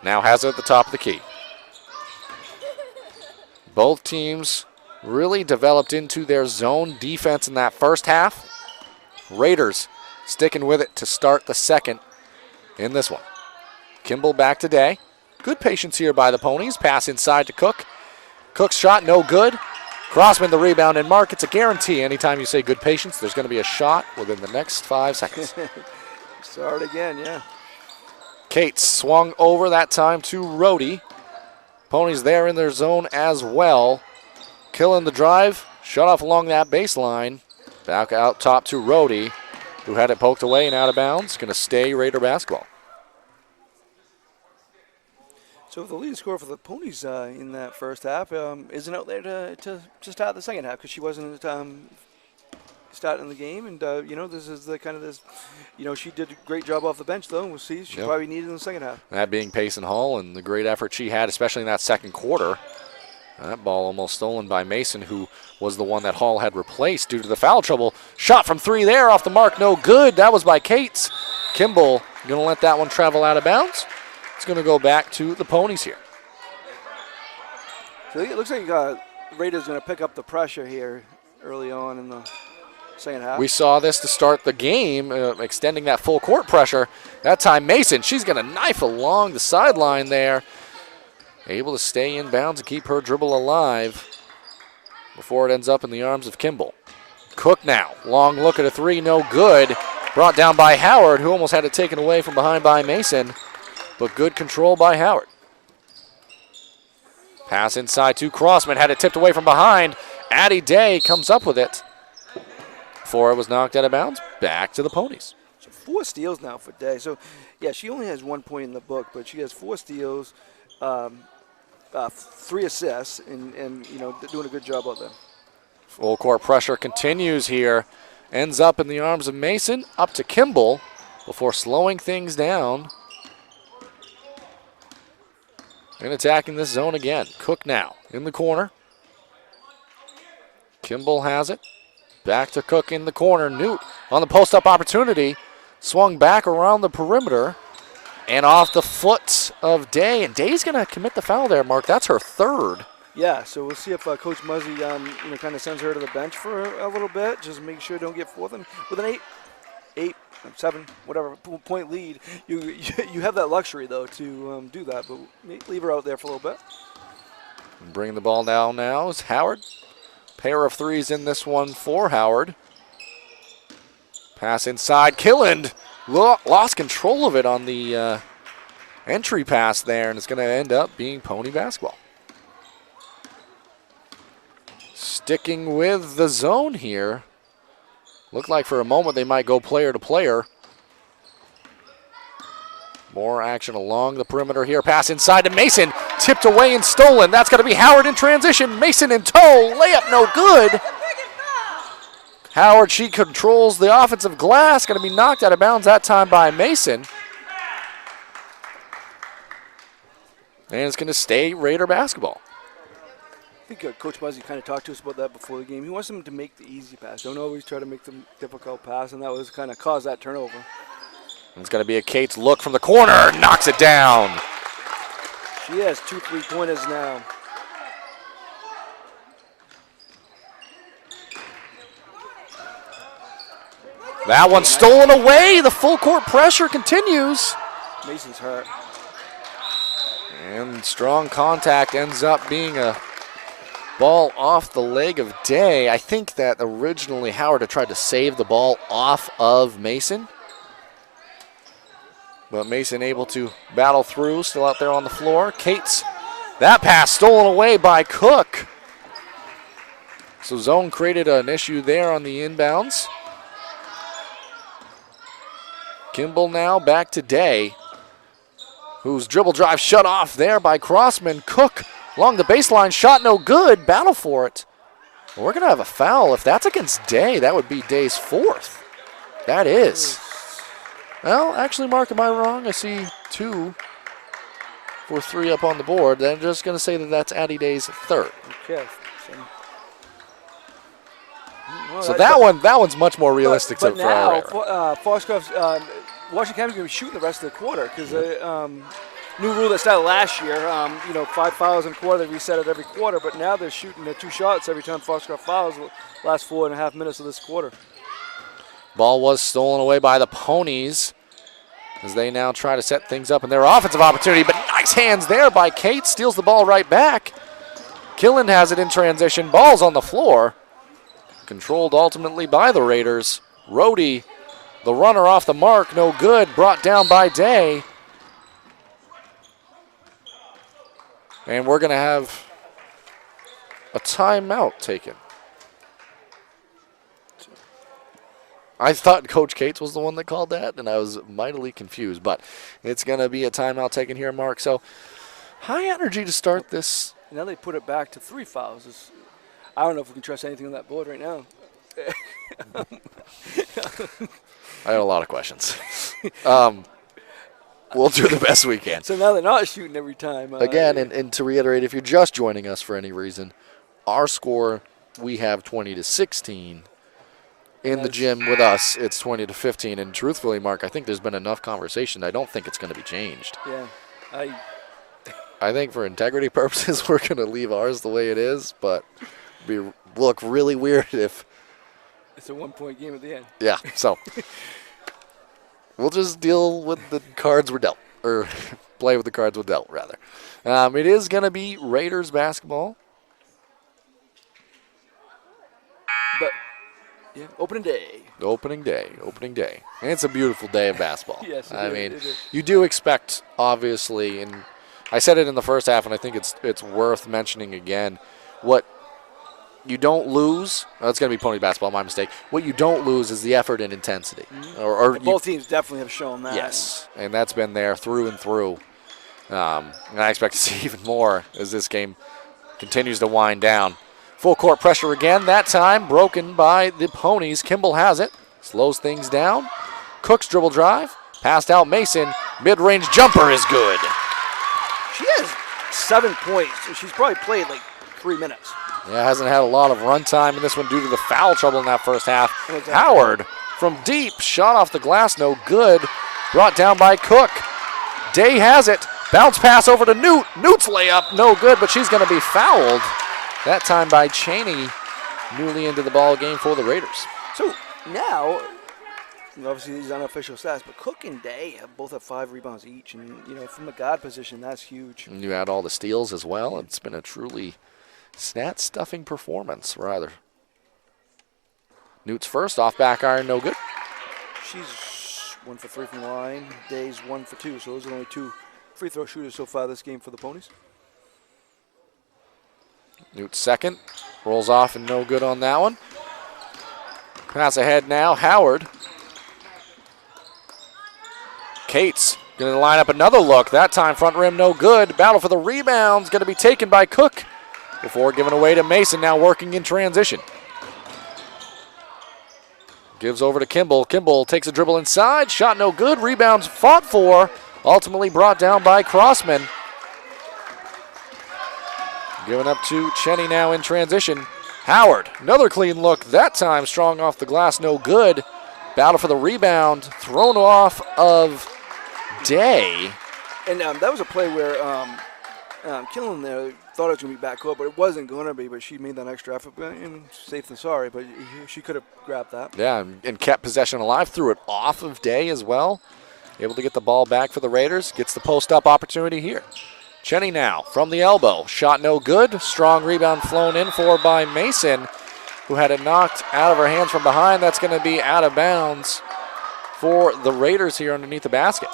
now has it at the top of the key. Both teams really developed into their zone defense in that first half. Raiders sticking with it to start the second in this one. Kimball back to Day. Good patience here by the Ponies. Pass inside to Cook. Cook's shot no good. Crossman the rebound, and Mark, it's a guarantee anytime you say good patience, there's going to be a shot within the next 5 seconds. Start again, yeah. Cates swung over that time to Rhodey. Ponies there in their zone as well. Killing the drive, shut off along that baseline. Back out top to Rhodey, who had it poked away and out of bounds. Going to stay Raider basketball. So the leading scorer for the Ponies in that first half isn't out there to start the second half, because she wasn't starting the game. And, this is the kind of this, she did a great job off the bench, though. We'll see. She probably needed in the second half. That being Payson Hall and the great effort she had, especially in that second quarter. That ball almost stolen by Mason, who was the one that Hall had replaced due to the foul trouble. Shot from three there, off the mark, no good. That was by Cates. Kimball going to let that one travel out of bounds. It's going to go back to the Ponies here. So it looks like Raiders going to pick up the pressure here early on in the second half. We saw this to start the game, extending that full court pressure. That time Mason, she's going to knife along the sideline there. Able to stay in bounds and keep her dribble alive before it ends up in the arms of Kimball. Cook now, long look at a three, no good. Brought down by Howard, who almost had it taken away from behind by Mason, but good control by Howard. Pass inside to Crossman, had it tipped away from behind. Addie Day comes up with it before it was knocked out of bounds. Back to the Ponies. So 4 steals now for Day. So, yeah, she only has 1 point in the book, but she has 4 steals, 3 assists, and doing a good job out there. Full court pressure continues here. Ends up in the arms of Mason, up to Kimball before slowing things down. And attacking this zone again. Cook now in the corner. Kimball has it. Back to Cook in the corner. Newt on the post-up opportunity. Swung back around the perimeter and off the foot of Day. And Day's going to commit the foul there, Mark. That's her 3rd. Yeah, so we'll see if Coach Muzzy kind of sends her to the bench for a little bit. Just make sure don't get 4th. And with an 8, 7, whatever point lead, you have that luxury, though, to do that. But leave her out there for a little bit. Bringing the ball down now is Howard. Pair of threes in this one for Howard. Pass inside. Killand lost control of it on the entry pass there, and it's going to end up being Pony basketball. Sticking with the zone here. Looked like for a moment they might go player to player. More action along the perimeter here. Pass inside to Mason. Tipped away and stolen. That's going to be Howard in transition. Mason in tow. Layup no good. Howard, she controls the offensive glass. Going to be knocked out of bounds that time by Mason. And it's going to stay Raider basketball. I think Coach Muzzy kind of talked to us about that before the game. He wants them to make the easy pass. Don't always try to make the difficult pass, and that was kind of caused that turnover. It's going to be a Cates look from the corner. Knocks it down. She has 2 3-pointers now. That one stolen away. The full court pressure continues. Mason's hurt. And strong contact ends up being a ball off the leg of Day. I think that originally Howard had tried to save the ball off of Mason. But Mason able to battle through, still out there on the floor. Cates, that pass stolen away by Cook. So zone created an issue there on the inbounds. Kimball now back to Day, whose dribble drive shut off there by Crossman. Cook along the baseline, shot no good, battle for it. We're going to have a foul. If that's against Day, that would be Day's 4th. That is. Well, actually, Mark, am I wrong? I see 2 for 3 up on the board. Then I'm just going to say that that's Addie Day's 3rd. Okay. So that one's much more realistic but for now, our Foxcroft's Washington County's going to be shooting the rest of the quarter because new rule that started last year. 5 fouls in a quarter. They reset it every quarter, but now they're shooting 2 shots every time Foxcroft fouls the last 4.5 minutes of this quarter. Ball was stolen away by the Ponies as they now try to set things up in their offensive opportunity, but nice hands there by Kate. Steals the ball right back. Killen has it in transition. Ball's on the floor. Controlled ultimately by the Raiders. Rhodey, the runner off the mark, no good. Brought down by Day. And we're going to have a timeout taken. I thought Coach Cates was the one that called that, and I was mightily confused. But it's going to be a timeout taken here, Mark. So high energy to start this. Now they put it back to 3 fouls. I don't know if we can trust anything on that board right now. I have a lot of questions. We'll do the best we can. So now they're not shooting every time. Again, and to reiterate, if you're just joining us for any reason, our score, we have 20-16. In the gym with us, it's 20-15. And truthfully, Mark, I think there's been enough conversation. I don't think it's going to be changed. Yeah. I think for integrity purposes, we're going to leave ours the way it is, but we look really weird if it's a 1-point game at the end. Yeah, so we'll just deal with the cards we're dealt, or play with the cards we're dealt, rather. It is going to be Raiders basketball. But, yeah, opening day. Opening day. And it's a beautiful day of basketball. Yes, it is. You do expect, obviously, and I said it in the first half, and I think it's worth mentioning again, what you don't lose, it's going to be Pony basketball, my mistake. What you don't lose is the effort and intensity. Mm-hmm. Both teams definitely have shown that. Yes, and that's been there through and through. And I expect to see even more as this game continues to wind down. Full court pressure again, that time broken by the Ponies. Kimball has it, slows things down. Cook's dribble drive, passed out Mason. Mid-range jumper is good. She has 7 points. She's probably played like 3 minutes. Yeah, hasn't had a lot of run time in this one due to the foul trouble in that first half. Howard from deep, shot off the glass, no good. Brought down by Cook. Day has it. Bounce pass over to Newt. Newt's layup, no good, but she's going to be fouled. That time by Cheney, newly into the ball game for the Raiders. So now, obviously these unofficial stats, but Cook and Day both have 5 rebounds each, and from the guard position, that's huge. And you add all the steals as well. It's been a truly stat-stuffing performance, rather. Newt's first, off back iron, no good. She's 1 for 3 from the line. Day's 1 for 2, so those are only 2 free throw shooters so far this game for the Ponies. Newt's second, rolls off and no good on that one. Pass ahead now, Howard. Cates going to line up another look. That time front rim, no good. Battle for the rebounds, going to be taken by Cook before giving away to Mason, now working in transition. Gives over to Kimball. Kimball takes a dribble inside, shot no good. Rebounds fought for, ultimately brought down by Crossman. Given up to Cheney now in transition. Howard, another clean look, that time strong off the glass, no good. Battle for the rebound, thrown off of Day. And that was a play where Killen there thought it was going to be backcourt, but it wasn't going to be, but she made that extra effort. Safe than sorry, but she could have grabbed that. Yeah, and kept possession alive, threw it off of Day as well. Able to get the ball back for the Raiders, gets the post-up opportunity here. Cheney now from the elbow. Shot no good. Strong rebound flown in for by Mason, who had it knocked out of her hands from behind. That's going to be out of bounds for the Raiders here underneath the basket.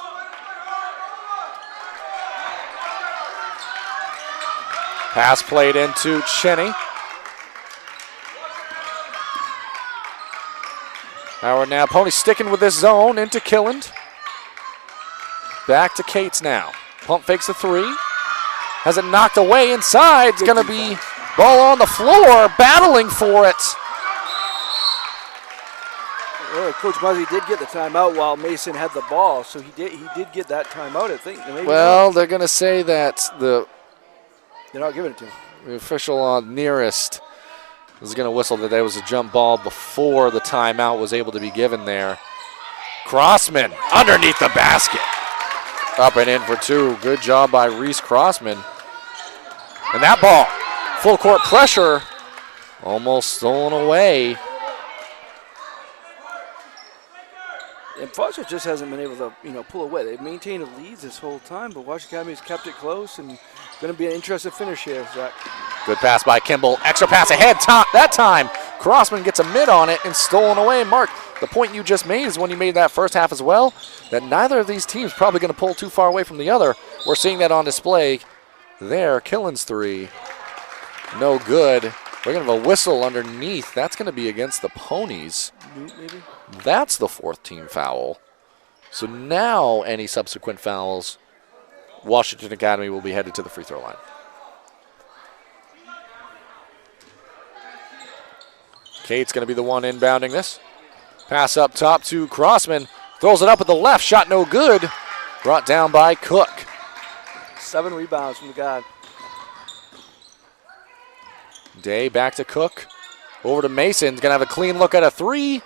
Pass played into Cheney. Howard now. Pony sticking with this zone into Killand. Back to Cates now. Pump fakes the 3. Has it knocked away inside. It's going to be ball on the floor, battling for it. Well, Coach Muzzy did get the timeout while Mason had the ball, so he did get that timeout, I think. Maybe well, they're going to say that they're not giving it to him. The official on nearest is going to whistle that there was a jump ball before the timeout was able to be given there. Crossman underneath the basket. Up and in for two. Good job by Reese Crossman. And that ball, full court pressure, almost stolen away. And Foxcroft just hasn't been able to, pull away. They've maintained a lead this whole time, but Washington Academy's kept it close, and going to be an interesting finish here, Zach. Good pass by Kimball. Extra pass ahead. That time, Crossman gets a mid on it and stolen away. Mark, the point you just made is when you made that first half as well, that neither of these teams probably going to pull too far away from the other. We're seeing that on display there. Killen's three. No good. We're going to have a whistle underneath. That's going to be against the Ponies. Maybe. That's the fourth team foul. So now any subsequent fouls, Washington Academy will be headed to the free throw line. Kate's going to be the one inbounding this. Pass up top to Crossman. Throws it up with the left. Shot no good. Brought down by Cook. 7 rebounds from the guy. Day back to Cook. Over to Mason. Going to have a clean look at a three.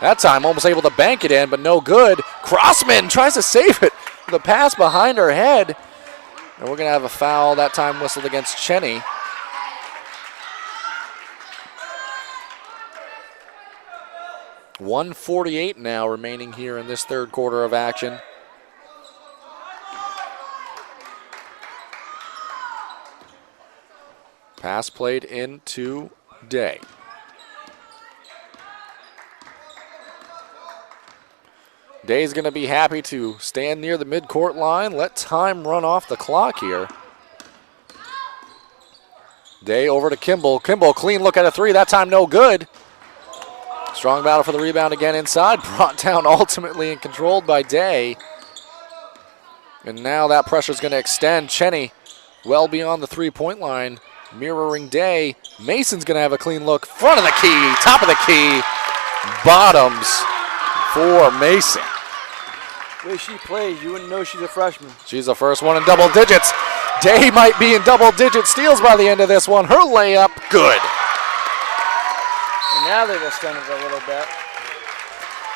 That time almost able to bank it in, but no good. Crossman tries to save it with a pass behind her head. And we're going to have a foul that time whistled against Cheney. .148 now remaining here in this third quarter of action. Pass played into Day. Day's going to be happy to stand near the midcourt line, let time run off the clock here. Day over to Kimball. Kimball, clean look at a three. That time no good. Strong battle for the rebound again inside. Brought down ultimately and controlled by Day. And now that pressure is going to extend. Cheney well beyond the three-point line. Mirroring Day. Mason's going to have a clean look. Front of the key. Top of the key. Bottoms for Mason. The way she plays, you wouldn't know she's a freshman. She's the first one in double digits. Day might be in double-digit steals by the end of this one. Her layup, good. And now they've extended a little bit.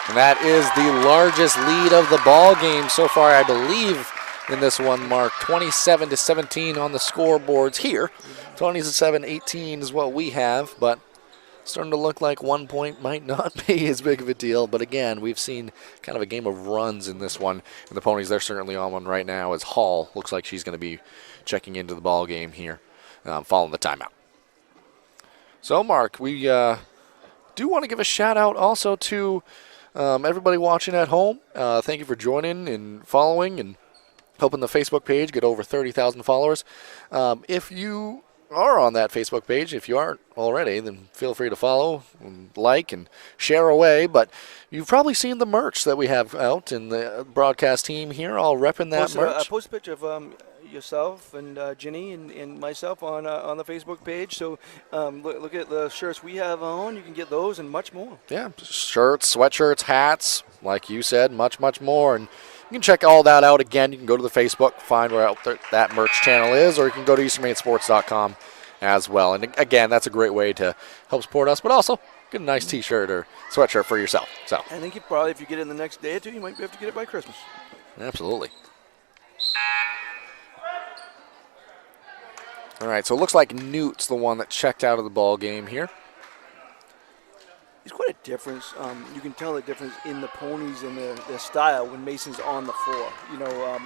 And that is the largest lead of the ball game so far, I believe, in this one, Mark. 27-17 on the scoreboards here. 27-18 is what we have, but starting to look like 1 point might not be as big of a deal. But again, we've seen kind of a game of runs in this one. And the Ponies, they're certainly on one right now as Hall looks like she's going to be checking into the ball game here following the timeout. So, Mark, we do want to give a shout out also to everybody watching at home. Thank you for joining and following and helping the Facebook page get over 30,000 followers. If you are on that Facebook page, if you aren't already, then feel free to follow and like and share away. But you've probably seen the merch that we have out, and the broadcast team here all repping that merch. I posted a picture of yourself and Ginny and myself on the Facebook page. So look at the shirts we have on. You can get those and much more. Yeah, shirts, sweatshirts, hats, like you said, much, much more. And you can check all that out again. You can go to the Facebook, find where that merch channel is, or you can go to EasternMainSports.com as well. And again, that's a great way to help support us, but also get a nice T-shirt or sweatshirt for yourself. So I think you probably, if you get it in the next day or two, you might be able to get it by Christmas. Absolutely. All right, so it looks like Newt's the one that checked out of the ball game here. There's quite a difference. You can tell the difference in the Ponies and their style when Mason's on the floor.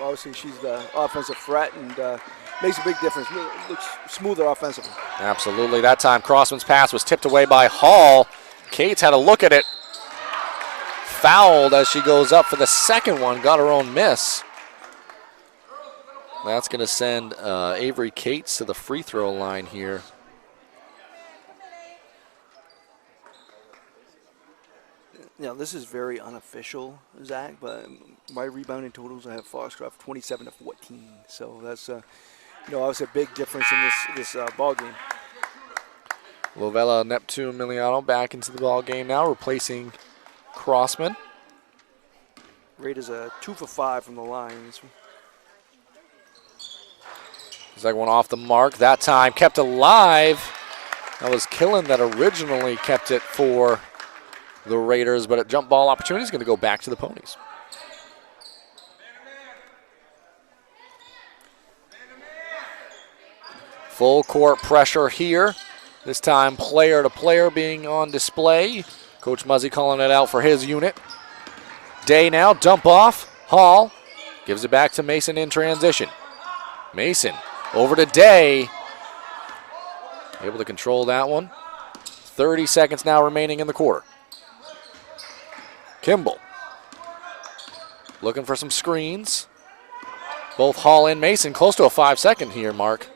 Obviously she's the offensive threat and makes a big difference. Looks smoother offensively. Absolutely. That time Crossman's pass was tipped away by Hall. Cates had a look at it. Fouled as she goes up for the second one. Got her own miss. That's going to send Avery Cates to the free throw line here. This is very unofficial, Zach, but my rebounding totals, I have Foxcroft 27-14. So that's obviously a big difference in this ball game. Lovella, Neptune, Miliano back into the ball game now, replacing Crossman. Raiders 2 for 5 from the line. Second one off the mark. That time kept alive. That was Killen that originally kept it for the Raiders, but a jump ball opportunity is going to go back to the Ponies. Full court pressure here. This time player to player being on display. Coach Muzzy calling it out for his unit. Day now, dump off. Hall gives it back to Mason in transition. Mason over to Day. Able to control that one. 30 seconds now remaining in the quarter. Kimball looking for some screens. Both Hall and Mason close to a 5-second here, Mark.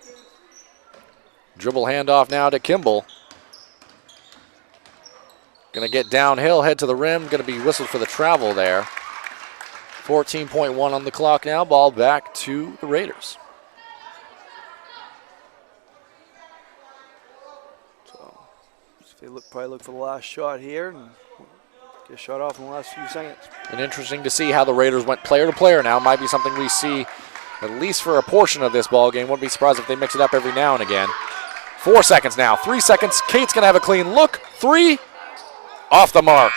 Dribble handoff now to Kimball. Going to get downhill, head to the rim. Going to be whistled for the travel there. 14.1 on the clock now. Ball back to the Raiders. So they probably look for the last shot here and get shot off in the last few seconds. And interesting to see how the Raiders went player to player now. Might be something we see at least for a portion of this ball game. Wouldn't be surprised if they mix it up every now and again. 4 seconds now, 3 seconds. Kate's going to have a clean look. 3, off the mark.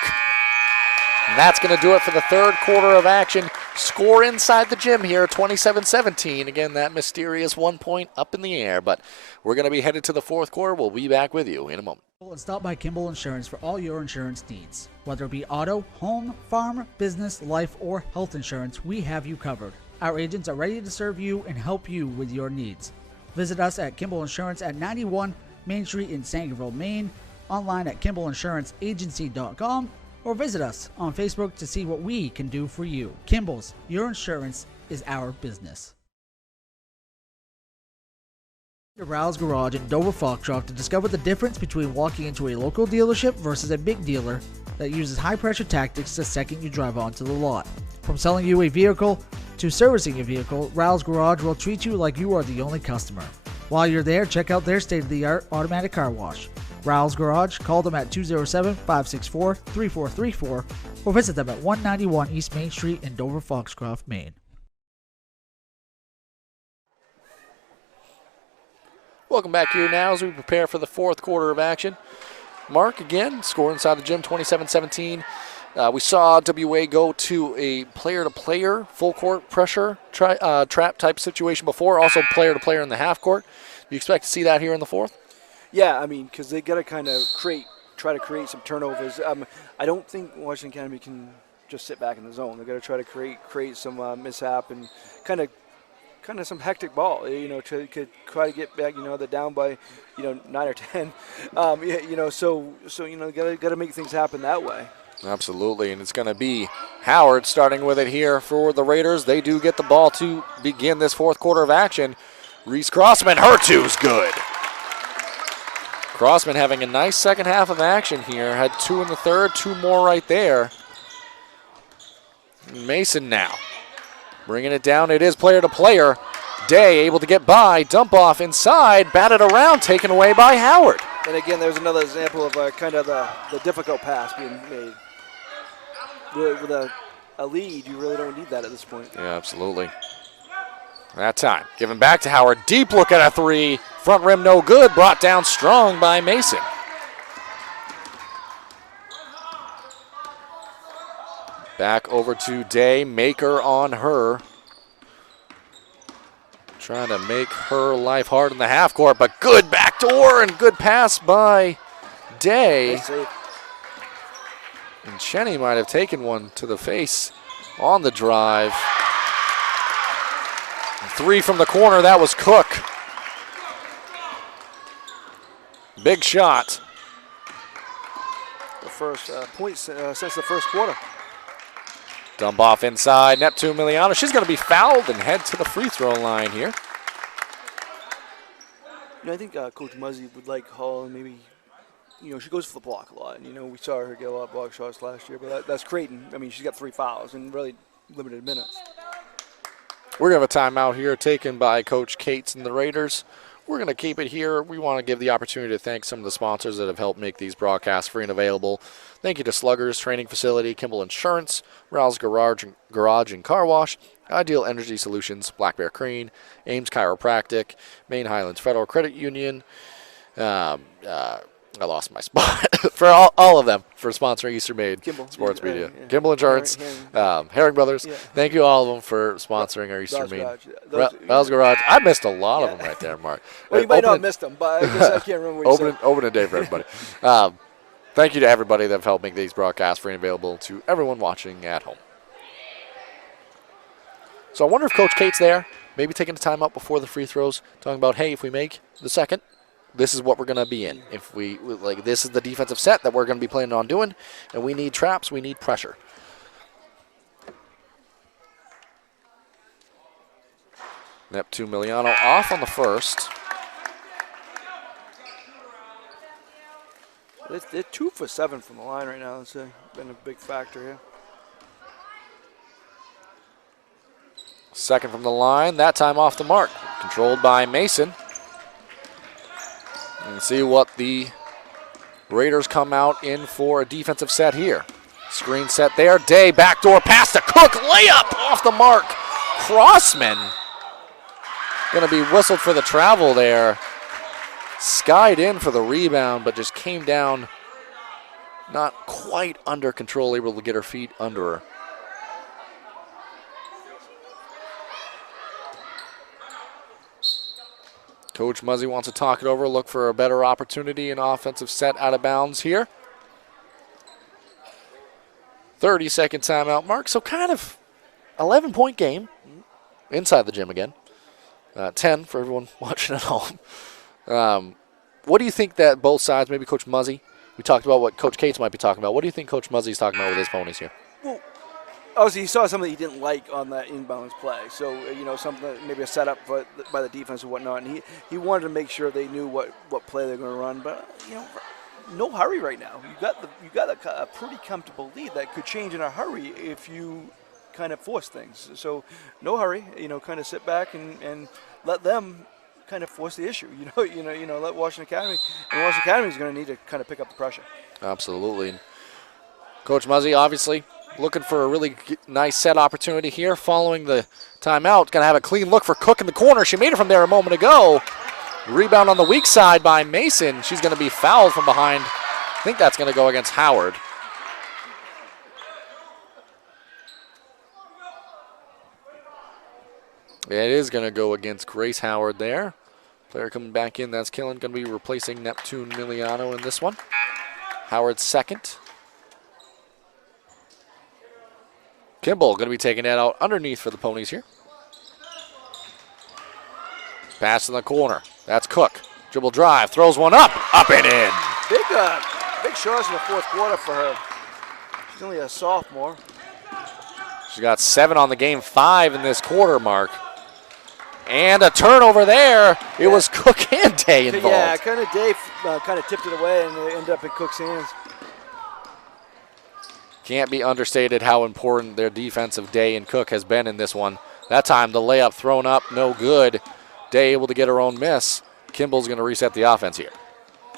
And that's going to do it for the third quarter of action. Score inside the gym here, 27-17. Again, that mysterious 1 point up in the air, but we're going to be headed to the fourth quarter. We'll be back with you in a moment. And stop by Kimball Insurance for all your insurance needs. Whether it be auto, home, farm, business, life, or health insurance, we have you covered. Our agents are ready to serve you and help you with your needs. Visit us at Kimball Insurance at 91 Main Street in Sangerville, Maine, online at KimballInsuranceAgency.com, or visit us on Facebook to see what we can do for you. Kimball's, your insurance is our business. Rouse Garage in Dover Foxcroft to discover the difference between walking into a local dealership versus a big dealer that uses high-pressure tactics the second you drive onto the lot. From selling you a vehicle to servicing your vehicle, Rouse Garage will treat you like you are the only customer. While you're there, check out their state-of-the-art automatic car wash. Rouse Garage, call them at 207-564-3434 or visit them at 191 East Main Street in Dover Foxcroft, Maine. Welcome back here now as we prepare for the fourth quarter of action. Mark, again, score inside the gym, 27-17. We saw WA go to a player-to-player, full-court pressure trap type situation before, also player-to-player in the half court. Do you expect to see that here in the fourth? Yeah, I mean, because they got to kind of try to create some turnovers. I don't think Washington Academy can just sit back in the zone. They got to try to create some mishap and kind of some hectic ball. To try to get back. They're down by 9 or 10. Got to make things happen that way. Absolutely, and it's going to be Howard starting with it here for the Raiders. They do get the ball to begin this fourth quarter of action. Reese Crossman, her two's good. Crossman having a nice second half of action here. Had 2 in the third, 2 more right there. Mason now bringing it down. It is player to player. Day able to get by, dump off inside, batted around, taken away by Howard. And again, there's another example of kind of the difficult pass being made. With a lead, you really don't need that at this point. Yeah, absolutely. That time, given back to Howard. Deep look at a 3. Front rim no good, brought down strong by Mason. Back over to Day, Maker on her. Trying to make her life hard in the half court, but good backdoor and good pass by Day. And Cheney might have taken one to the face on the drive. 3 from the corner, that was Cook. Big shot. The first point since the first quarter. Dump off inside, Neptune Miliano. She's going to be fouled and head to the free throw line here. I think Coach Muzzy would like Hall, and maybe, she goes for the block a lot. And, we saw her get a lot of block shots last year, but that's Creighton. I mean, she's got 3 fouls and really limited minutes. We're going to have a timeout here taken by Coach Cates and the Raiders. We're going to keep it here. We want to give the opportunity to thank some of the sponsors that have helped make these broadcasts free and available. Thank you to Sluggers Training Facility, Kimball Insurance, Rouse Garage and Car Wash, Ideal Energy Solutions, Black Bear Crane, Ames Chiropractic, Maine Highlands Federal Credit Union. I lost my spot. For all of them for sponsoring Easter Made Sports Media. Yeah. Kimball Insurance, Herring Brothers. Yeah. Thank you all of them for sponsoring our Easter Made. Bell's Garage. I missed a lot of them right there, Mark. Well, you might not have missed them, but I guess I can't remember what you said. Open a day for everybody. Thank you to everybody that have helped make these broadcasts free and available to everyone watching at home. So I wonder if Coach Cates there, maybe taking the time out before the free throws, talking about, hey, if we make the second, this is what we're going to be in. If we this is the defensive set that we're going to be planning on doing, and we need traps, we need pressure. Neptune Miliano off on the first. They're 2 for 7 from the line right now. It's been a big factor here. Second from the line, that time off the mark. Controlled by Mason. And see what the Raiders come out in for a defensive set here. Screen set there. Day backdoor pass to Cook. Layup off the mark. Crossman going to be whistled for the travel there. Skied in for the rebound, but just came down not quite under control, able to get her feet under her. Coach Muzzy wants to talk it over, look for a better opportunity, an offensive set out of bounds here. 30-second timeout mark, so kind of 11-point game inside the gym again. 10 for everyone watching at home. What do you think that both sides, maybe Coach Muzzy, we talked about what Coach Cates might be talking about. What do you think Coach Muzzy's talking about with his Ponies here? Well, obviously, he saw something he didn't like on that inbounds play. So, something, maybe a setup by the defense or whatnot. And he wanted to make sure they knew what play they're going to run. But, no hurry right now. You got a pretty comfortable lead that could change in a hurry if you kind of force things. So, no hurry. Kind of sit back and let them kind of force the issue. Let Washington Academy. And Washington Academy is going to need to kind of pick up the pressure. Absolutely. Coach Muzzy, obviously, looking for a really nice set opportunity here following the timeout. Going to have a clean look for Cook in the corner. She made it from there a moment ago. Rebound on the weak side by Mason. She's going to be fouled from behind. I think that's going to go against Howard. It is going to go against Grace Howard there. Player coming back in, that's Killen, going to be replacing Neptune Miliano in this one. Howard's second. Kimball going to be taking that out underneath for the Ponies here. Pass in the corner. That's Cook. Dribble drive, throws one up and in. Big shots in the fourth quarter for her. She's only a sophomore. She got 7 on the game, 5 in this quarter, Mark. And a turnover there. It was Cook and Day involved. Yeah, kind of Day kind of tipped it away and it ended up in Cook's hands. Can't be understated how important their defensive Day and Cook has been in this one. That time the layup thrown up, no good. Day able to get her own miss. Kimball's going to reset the offense here.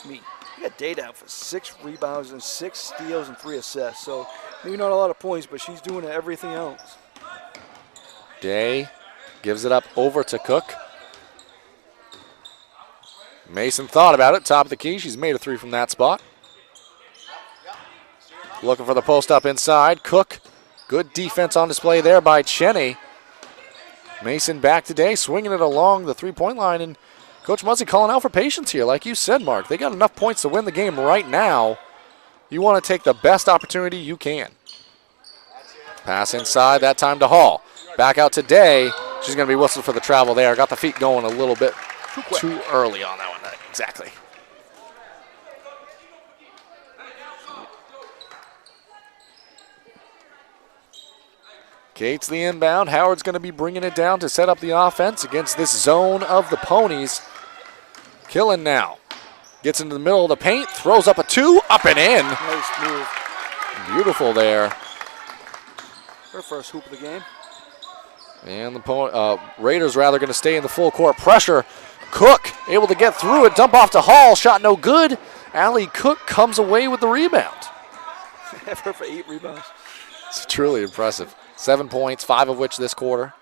You got Day down for 6 rebounds and 6 steals and 3 assists. So maybe not a lot of points, but she's doing everything else. Day gives it up over to Cook. Mason thought about it, top of the key. She's made a 3 from that spot. Looking for the post up inside. Cook, good defense on display there by Cheney. Mason back today, swinging it along the 3-point line. And Coach Muzzy calling out for patience here. Like you said, Mark, they got enough points to win the game right now. You want to take the best opportunity you can. Pass inside, that time to Hall. Back out to Day. She's going to be whistled for the travel there. Got the feet going a little bit too early on that one. Exactly. Cates the inbound. Howard's going to be bringing it down to set up the offense against this zone of the Ponies. Killen now. Gets into the middle of the paint. Throws up a 2. Up and in. Nice move. Beautiful there. Her first hoop of the game. And the Raiders rather going to stay in the full court pressure. Cook able to get through it, dump off to Hall, shot no good. Allie Cook comes away with the rebound. Ever for 8 rebounds. It's truly impressive. 7 points, 5 of which this quarter.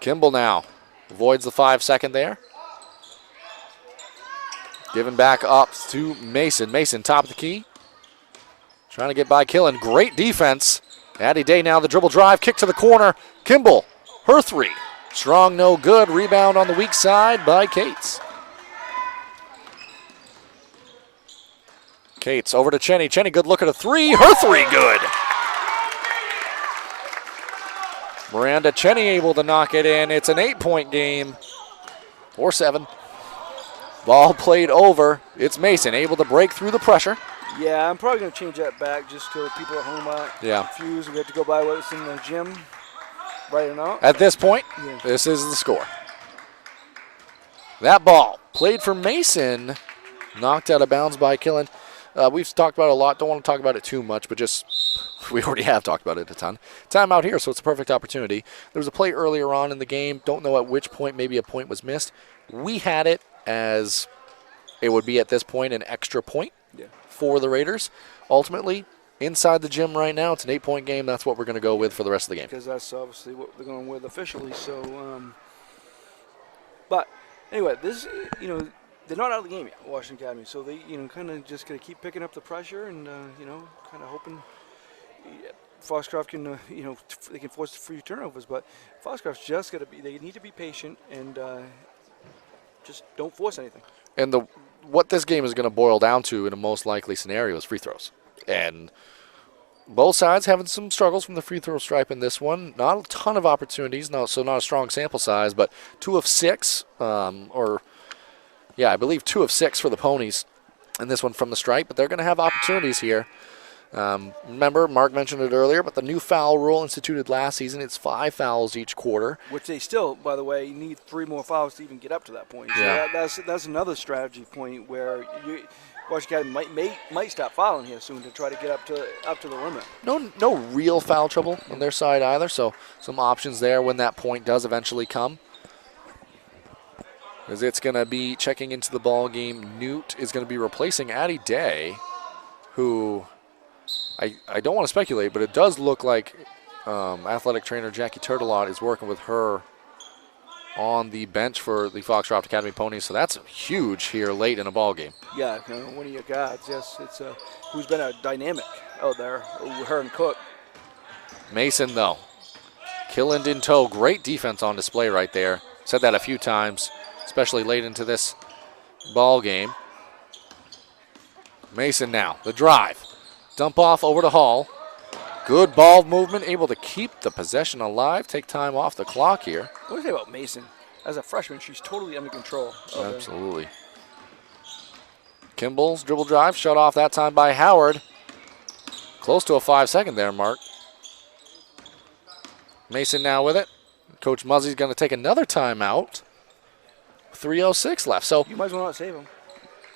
Kimball now avoids the 5-second there. Given back up to Mason. Mason top of the key. Trying to get by Killen. Great defense. Addie Day now the dribble drive, kick to the corner. Kimball, her 3. Strong, no good. Rebound on the weak side by Cates. Cates over to Cheney. Cheney, good look at a 3. Her 3, good. Miranda Cheney able to knock it in. It's an 8-point game. Or 7. Ball played over. It's Mason able to break through the pressure. Yeah, I'm probably going to change that back just so people at home aren't confused. We have to go by what's in the gym, right or not. At this point, this is the score. That ball played for Mason, knocked out of bounds by Killen. We've talked about it a lot. Don't want to talk about it too much, but just we already have talked about it a ton. Time out here, so it's a perfect opportunity. There was a play earlier on in the game. Don't know at which point maybe a point was missed. We had it as it would be at this point an extra point for the Raiders. Ultimately, inside the gym right now, it's an 8-point game. That's what we're going to go with for the rest of the game. Because that's obviously what they're going with officially. So, but anyway, this, they're not out of the game yet, Washington Academy. So they, kind of just going to keep picking up the pressure and, kind of hoping Foxcroft can, they can force free turnovers. But Foxcroft's just got to be, they need to be patient and just don't force anything. And what this game is going to boil down to in a most likely scenario is free throws. And both sides having some struggles from the free throw stripe in this one. Not a ton of opportunities, so not a strong sample size, but 2 of 6, I believe 2 of 6 for the Ponies in this one from the stripe, but they're going to have opportunities here. Remember, Mark mentioned it earlier, but the new foul rule instituted last season, it's 5 fouls each quarter. Which they still, by the way, need 3 more fouls to even get up to that point. Yeah. So that's another strategy point where Washington might stop fouling here soon to try to get up to the limit. No real foul trouble on their side either, so some options there when that point does eventually come. As it's going to be checking into the ball game. Newt is going to be replacing Addie Day, who I don't want to speculate, but it does look like athletic trainer Jackie Turtelot is working with her on the bench for the Foxcroft Academy Ponies, so that's huge here late in a ball game. Yeah, one of your guards, yes. It's who's been a dynamic out there, her and Cook. Mason, though, Killen in tow. Great defense on display right there. Said that a few times, especially late into this ball game. Mason now, the drive. Dump off over to Hall. Good ball movement, able to keep the possession alive, take time off the clock here. What do you say about Mason? As a freshman, she's totally under control. Absolutely. Kimball's dribble drive, shut off that time by Howard. Close to a 5-second there, Mark. Mason now with it. Coach Muzzey's going to take another timeout. 3:06 left. So you might as well not save him.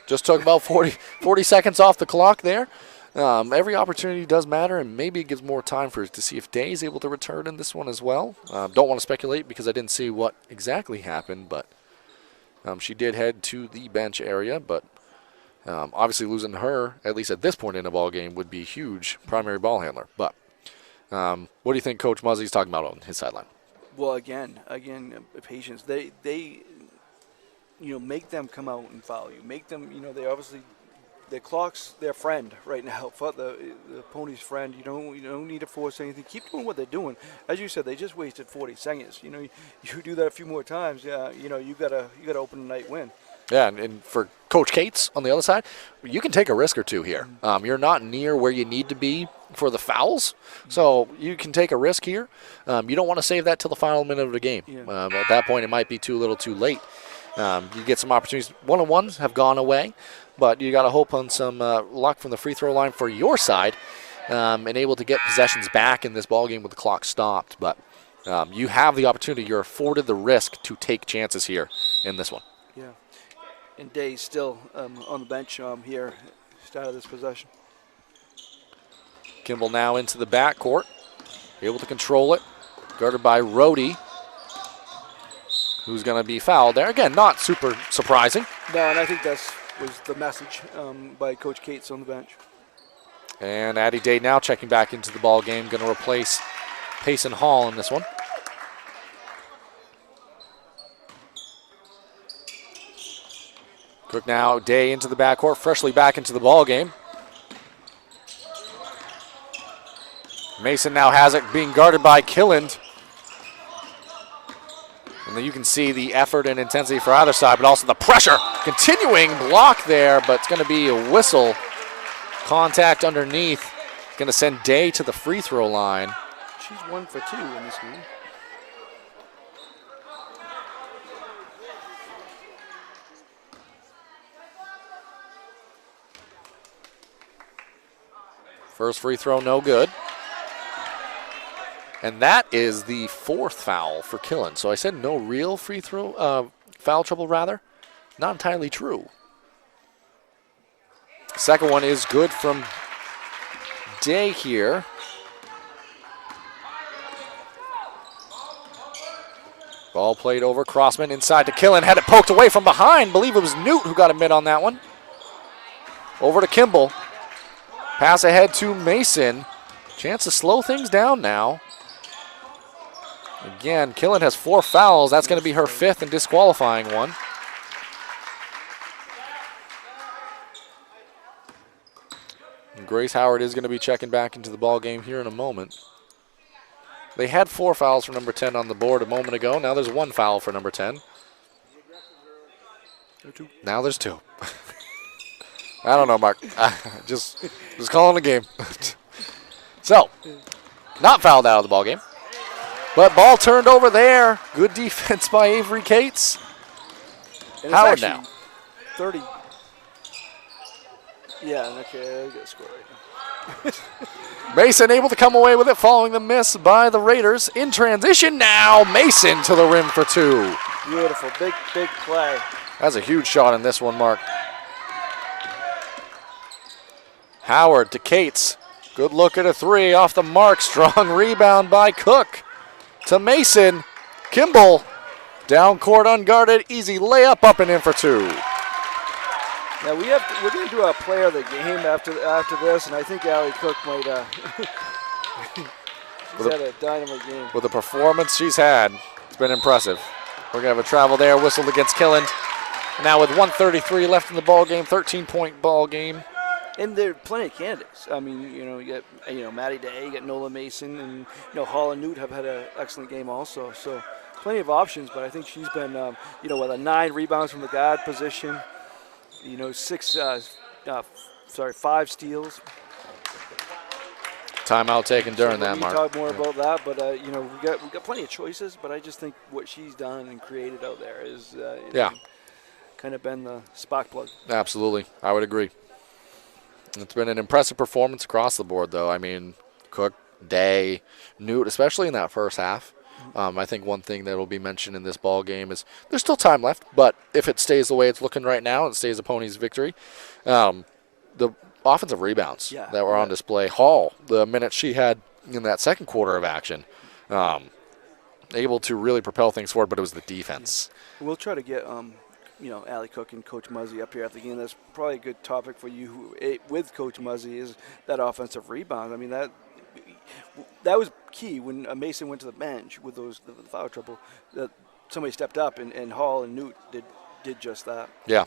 Just took about 40 seconds off the clock there. Every opportunity does matter, and maybe it gives more time to see if Day is able to return in this one as well. Don't want to speculate because I didn't see what exactly happened, but she did head to the bench area. But obviously losing her, at least at this point in the ball game, would be a huge primary ball handler. But what do you think Coach Muzzey's talking about on his sideline? Well, again, patience. They make them come out and foul you. Make them, they obviously. The clock's their friend right now. The Ponies' friend. You don't need to force anything. Keep doing what they're doing. As you said, they just wasted 40 seconds. You do that a few more times. Yeah, you gotta open the night win. Yeah, and for Coach Cates on the other side, you can take a risk or two here. You're not near where you need to be for the fouls, so you can take a risk here. You don't want to save that till the final minute of the game. Yeah. At that point, it might be too little, too late. You get some opportunities. One-on-ones have gone away. But you got to hope on some luck from the free throw line for your side and able to get possessions back in this ball game with the clock stopped. But you have the opportunity. You're afforded the risk to take chances here in this one. Yeah. And Day still on the bench here, start of this possession. Kimball now into the backcourt, able to control it. Guarded by Rhodey, who's going to be fouled there. Again, not super surprising. No, and I think that was the message by Coach Cates on the bench. And Addie Day now checking back into the ball game, going to replace Payson Hall in this one. Cook now, Day into the backcourt, freshly back into the ball game. Mason now has it, being guarded by Killand. And then you can see the effort and intensity for either side, but also the pressure. Continuing block there, but it's going to be a whistle. Contact underneath. Going to send Day to the free throw line. She's 1 for 2 in this game. First free throw, no good. And that is the 4th foul for Killen. So I said no real free throw, foul trouble rather. Not entirely true. Second one is good from Day here. Ball played over, Crossman inside to Killen, had it poked away from behind. Believe it was Newt who got a mid on that one. Over to Kimball. Pass ahead to Mason. Chance to slow things down now. Again, Killen has 4 fouls. That's going to be her 5th and disqualifying one. And Grace Howard is going to be checking back into the ball game here in a moment. They had 4 fouls for number 10 on the board a moment ago. Now there's 1 foul for number 10. Now there's 2. I don't know, Mark. Just calling the game. So, not fouled out of the ball game. But ball turned over there. Good defense by Avery Cates. Howard now. 30. Yeah, okay, I got a score right now. Mason able to come away with it following the miss by the Raiders. In transition now, Mason to the rim for 2. Beautiful, big play. That's a huge shot in this one, Mark. Howard to Cates. Good look at a 3 off the mark. Strong rebound by Cook. To Mason. Kimball. Down court unguarded. Easy layup up and in for 2. Now we're going to do a player of the game after this, and I think Allie Cook might. She's had a dynamite game. With the performance she's had, it's been impressive. We're going to have a travel there. Whistled against Killand. Now with 1:33 left in the ball game, 13-point ball game. And there are plenty of candidates. I mean, you got Maddie Day, you got Nola Mason, and Hall and Newt have had an excellent game also. So plenty of options, but I think she's been, with a 9 rebounds from the guard position, 5 steals. Timeout taken during that, Mark. We'll talk more about that, but we got plenty of choices. But I just think what she's done and created out there is, kind of been the spark plug. Absolutely, I would agree. It's been an impressive performance across the board, though. I mean, Cook, Day, Newt, especially in that first half. I think one thing that will be mentioned in this ball game is there's still time left, but if it stays the way it's looking right now, it stays a Ponies victory. The offensive rebounds that were on display. Hall, the minutes she had in that second quarter of action, able to really propel things forward, but it was the defense. Yeah. We'll try to get Allie Cook and Coach Muzzy up here at the game. That's probably a good topic for you with Coach Muzzy is that offensive rebound. I mean, that was key when Mason went to the bench with the foul trouble. That somebody stepped up, and Hall and Newt did just that. Yeah.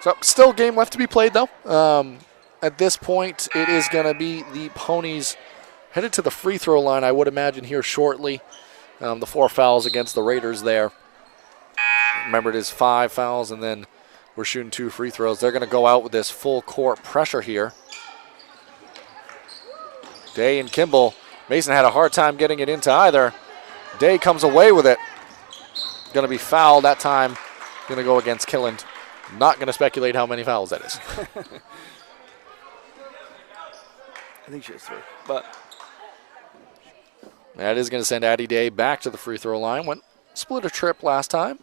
So still game left to be played, though. At this point, it is going to be the Ponies headed to the free throw line, I would imagine, here shortly. The 4 fouls against the Raiders there. Remember, it is 5 fouls, and then we're shooting 2 free throws. They're going to go out with this full court pressure here. Day and Kimball. Mason had a hard time getting it into either. Day comes away with it. Going to be fouled that time. Going to go against Killand. Not going to speculate how many fouls that is. I think she has 3, but that is going to send Addie Day back to the free throw line. Went split a trip last time.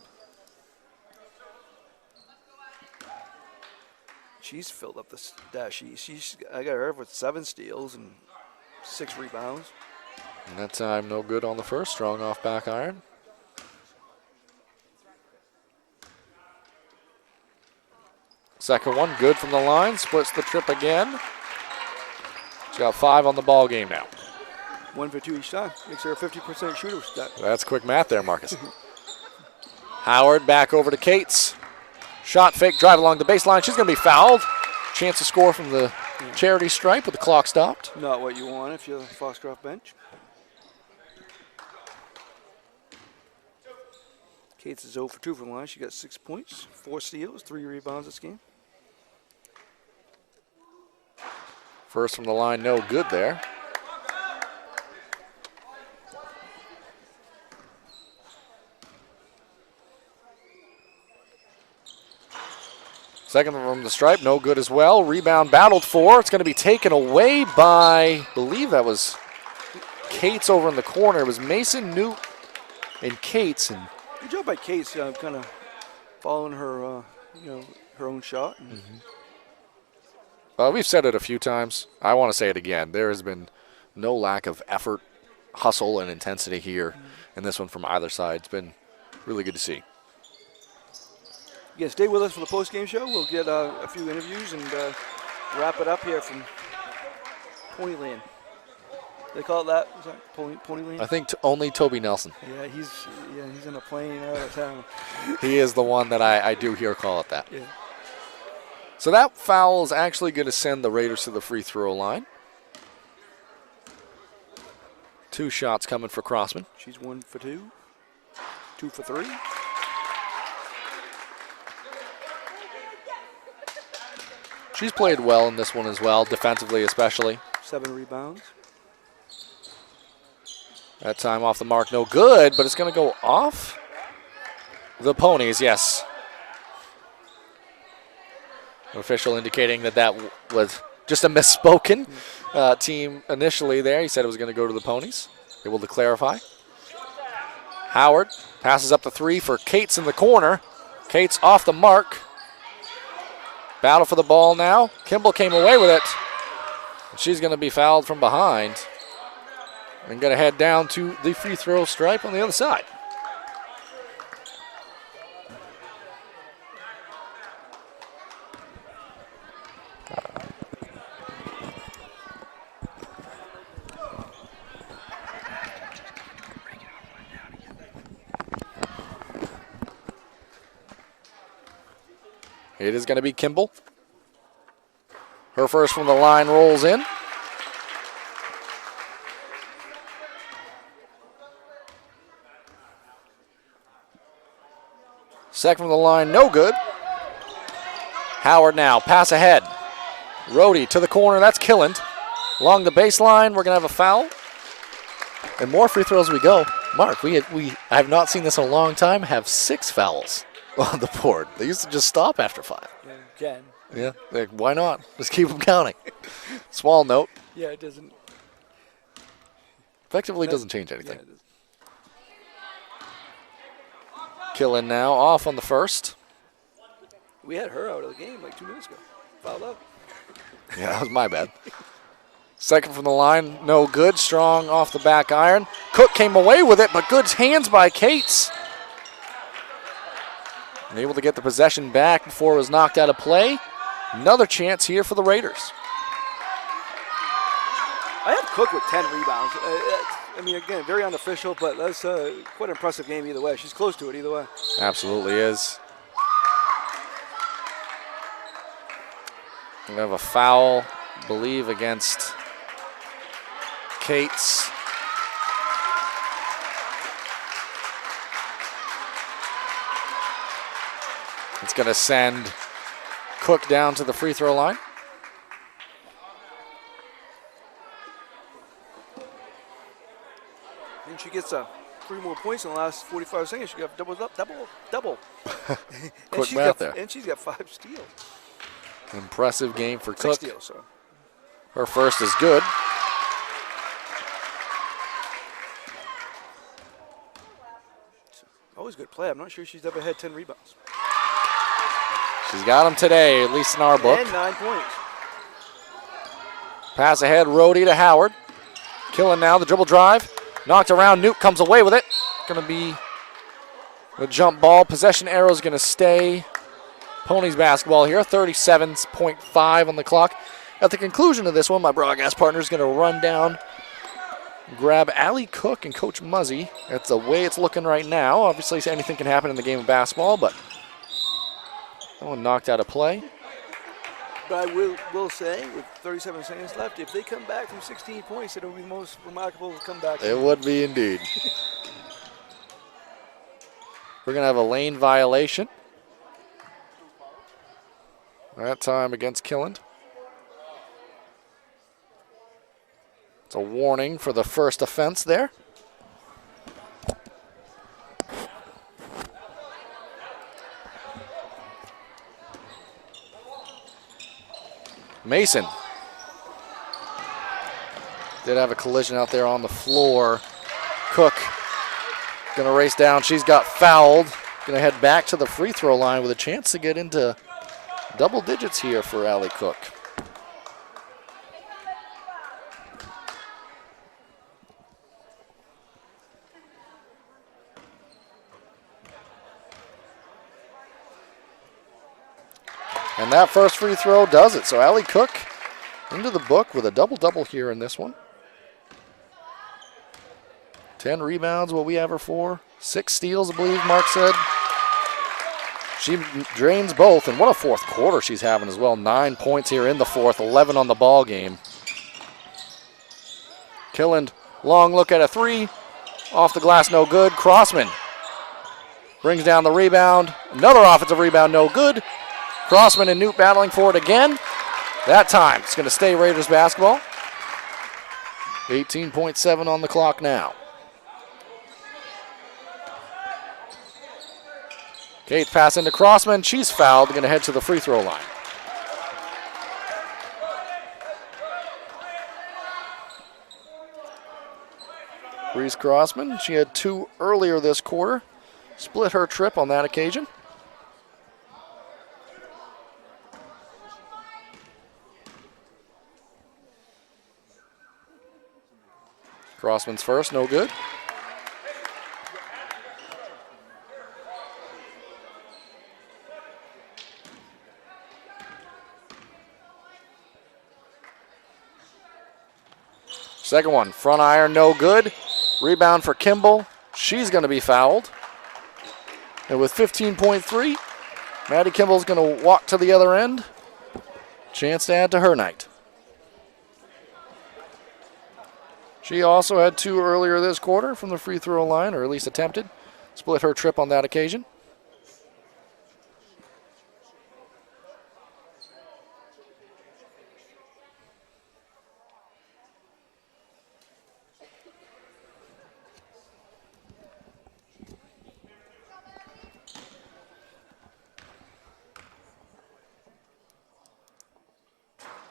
She's filled up the stat sheet. I got her with 7 steals and 6 rebounds. And that time, no good on the first. Strong off back iron. Second one, good from the line. Splits the trip again. She's got 5 on the ball game now. 1 for 2 each time. Makes her a 50% shooter stat. That's quick math there, Marcus. Howard back over to Cates. Shot fake, drive along the baseline. She's going to be fouled. Chance to score from the charity stripe, but the clock stopped. Not what you want if you're the Foxcroft bench. Cates is 0 for 2 from the line. She got 6 points, 4 steals, 3 rebounds this game. First from the line, no good there. Second from the stripe, no good as well. Rebound battled for. It's going to be taken away by, I believe that was Cates over in the corner. It was Mason, Newt, and Cates. And good job by Cates, kind of following her, her own shot. We've said it a few times. I want to say it again. There has been no lack of effort, hustle, and intensity here in this one from either side. It's been really good to see. Yeah, stay with us for the post-game show. We'll get a few interviews and wrap it up here from Ponyland. They call it that? Is that Ponyland? I think only Toby Nelson. Yeah, he's in a plane out of town. He is the one that I do hear call it that. Yeah. So that foul is actually going to send the Raiders to the free throw line. 2 shots coming for Crossman. She's 1 for 2, 2 for 3. She's played well in this one as well, defensively especially. 7 rebounds. That time off the mark, no good, but it's going to go off the Ponies, yes. Official indicating that was just a misspoken team initially there. He said it was going to go to the Ponies. Able to clarify. Howard passes up the 3 for Cates in the corner. Cates off the mark. Battle for the ball now. Kimball came away with it. She's going to be fouled from behind. And going to head down to the free throw stripe on the other side. It is going to be Kimball. Her first from the line rolls in. Second from the line, no good. Howard now, pass ahead. Rohde to the corner, that's Killand. Along the baseline, we're going to have a foul. And more free throws we go. Mark, I have not seen this in a long time, have 6 fouls on the board. They used to just stop after 5. Yeah, again. Yeah, like, why not? Just keep them counting. Small note. Yeah, it doesn't. Effectively doesn't change anything. Yeah, Killen now off on the first. we had her out of the game like 2 minutes ago. Fouled up. Yeah, that was my bad. Second from the line, no good. Strong off the back iron. Cook came away with it, but good hands by Cates. And able to get the possession back before it was knocked out of play. Another chance here for the Raiders. I have Cook with 10 rebounds. I mean, again, very unofficial, but that's quite an impressive game either way. She's close to it either way. Absolutely is. We have a foul, I believe, against Cates. It's going to send Cook down to the free throw line. And she gets 3 more points in the last 45 seconds. She got double. Quick math there. And she's got 5 steals. Impressive game for 6 Cook. steals, so. Her first is good. Always good play. I'm not sure she's ever had 10 rebounds. She's got them today, at least in our book. And 9 points. Pass ahead, Rohde to Howard. Killen now, the dribble drive. Knocked around, Newt comes away with it. Going to be a jump ball. Possession arrow is going to stay Ponies basketball here. 37.5 on the clock. At the conclusion of this one, my broadcast partner is going to run down, grab Allie Cook and Coach Muzzy. That's the way it's looking right now. Obviously, anything can happen in the game of basketball, but that one knocked out of play. But I will say, with 37 seconds left, if they come back from 16 points, it'll be the most remarkable comeback. It would be indeed. We're going to have a lane violation. That time against Killand. It's a warning for the first offense there. Mason did have a collision out there on the floor. Cook gonna race down. She's got fouled. Gonna head back to the free throw line with a chance to get into double digits here for Allie Cook. And that first free throw does it. So Allie Cook into the book with a double-double here in this one. 10 rebounds, what we have her for. 6 steals, I believe Mark said. She drains both, and what a fourth quarter she's having as well. 9 points here in the fourth, 11 on the ball game. Killand, long look at a 3. Off the glass, no good. Crossman brings down the rebound. Another offensive rebound, no good. Crossman and Newt battling for it again. That time, it's going to stay Raiders basketball. 18.7 on the clock now. Kate pass into Crossman. She's fouled. Going to head to the free throw line. Reese Crossman, she had 2 earlier this quarter. Split her trip on that occasion. Crossman's first, no good. Second one, front iron, no good. Rebound for Kimball. She's going to be fouled. And with 15.3, Maddie Kimball's going to walk to the other end. Chance to add to her night. She also had 2 earlier this quarter from the free throw line, or at least attempted. Split her trip on that occasion.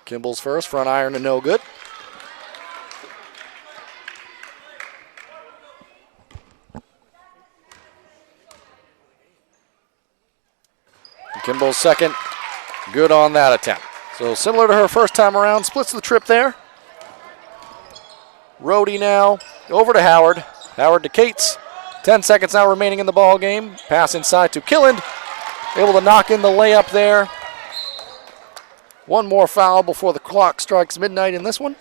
Kimball's first, front iron and no good. Kimball's second, good on that attempt. So similar to her first time around, splits the trip there. Rhodey now over to Howard. Howard to Cates. 10 seconds now remaining in the ball game. Pass inside to Killand. Able to knock in the layup there. One more foul before the clock strikes midnight in this one.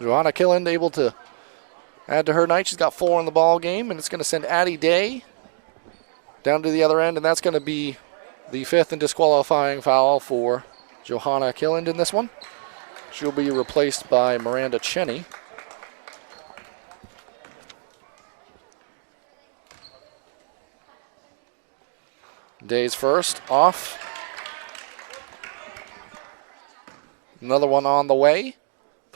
Johanna Killand able to add to her night. She's got 4 in the ball game, and it's going to send Addie Day down to the other end, and that's going to be the 5th and disqualifying foul for Johanna Killand in this one. She'll be replaced by Miranda Cheney. Day's first off. Another one on the way.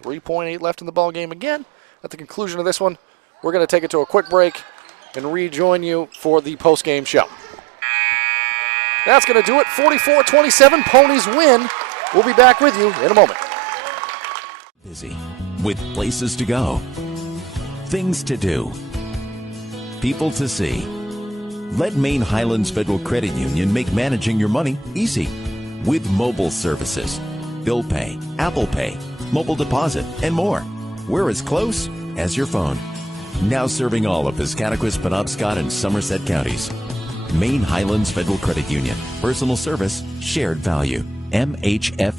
3.8 left in the ball game again. At the conclusion of this one, we're going to take it to a quick break and rejoin you for the post-game show. That's going to do it. 44-27, Ponies win. We'll be back with you in a moment. Busy with places to go, things to do, people to see. Let Maine Highlands Federal Credit Union make managing your money easy. with mobile services, bill pay, Apple Pay, mobile deposit, and more. We're as close as your phone. Now serving all of Piscataquis, Penobscot, and Somerset counties. Maine Highlands Federal Credit Union. Personal service, shared value. MHFCU.com.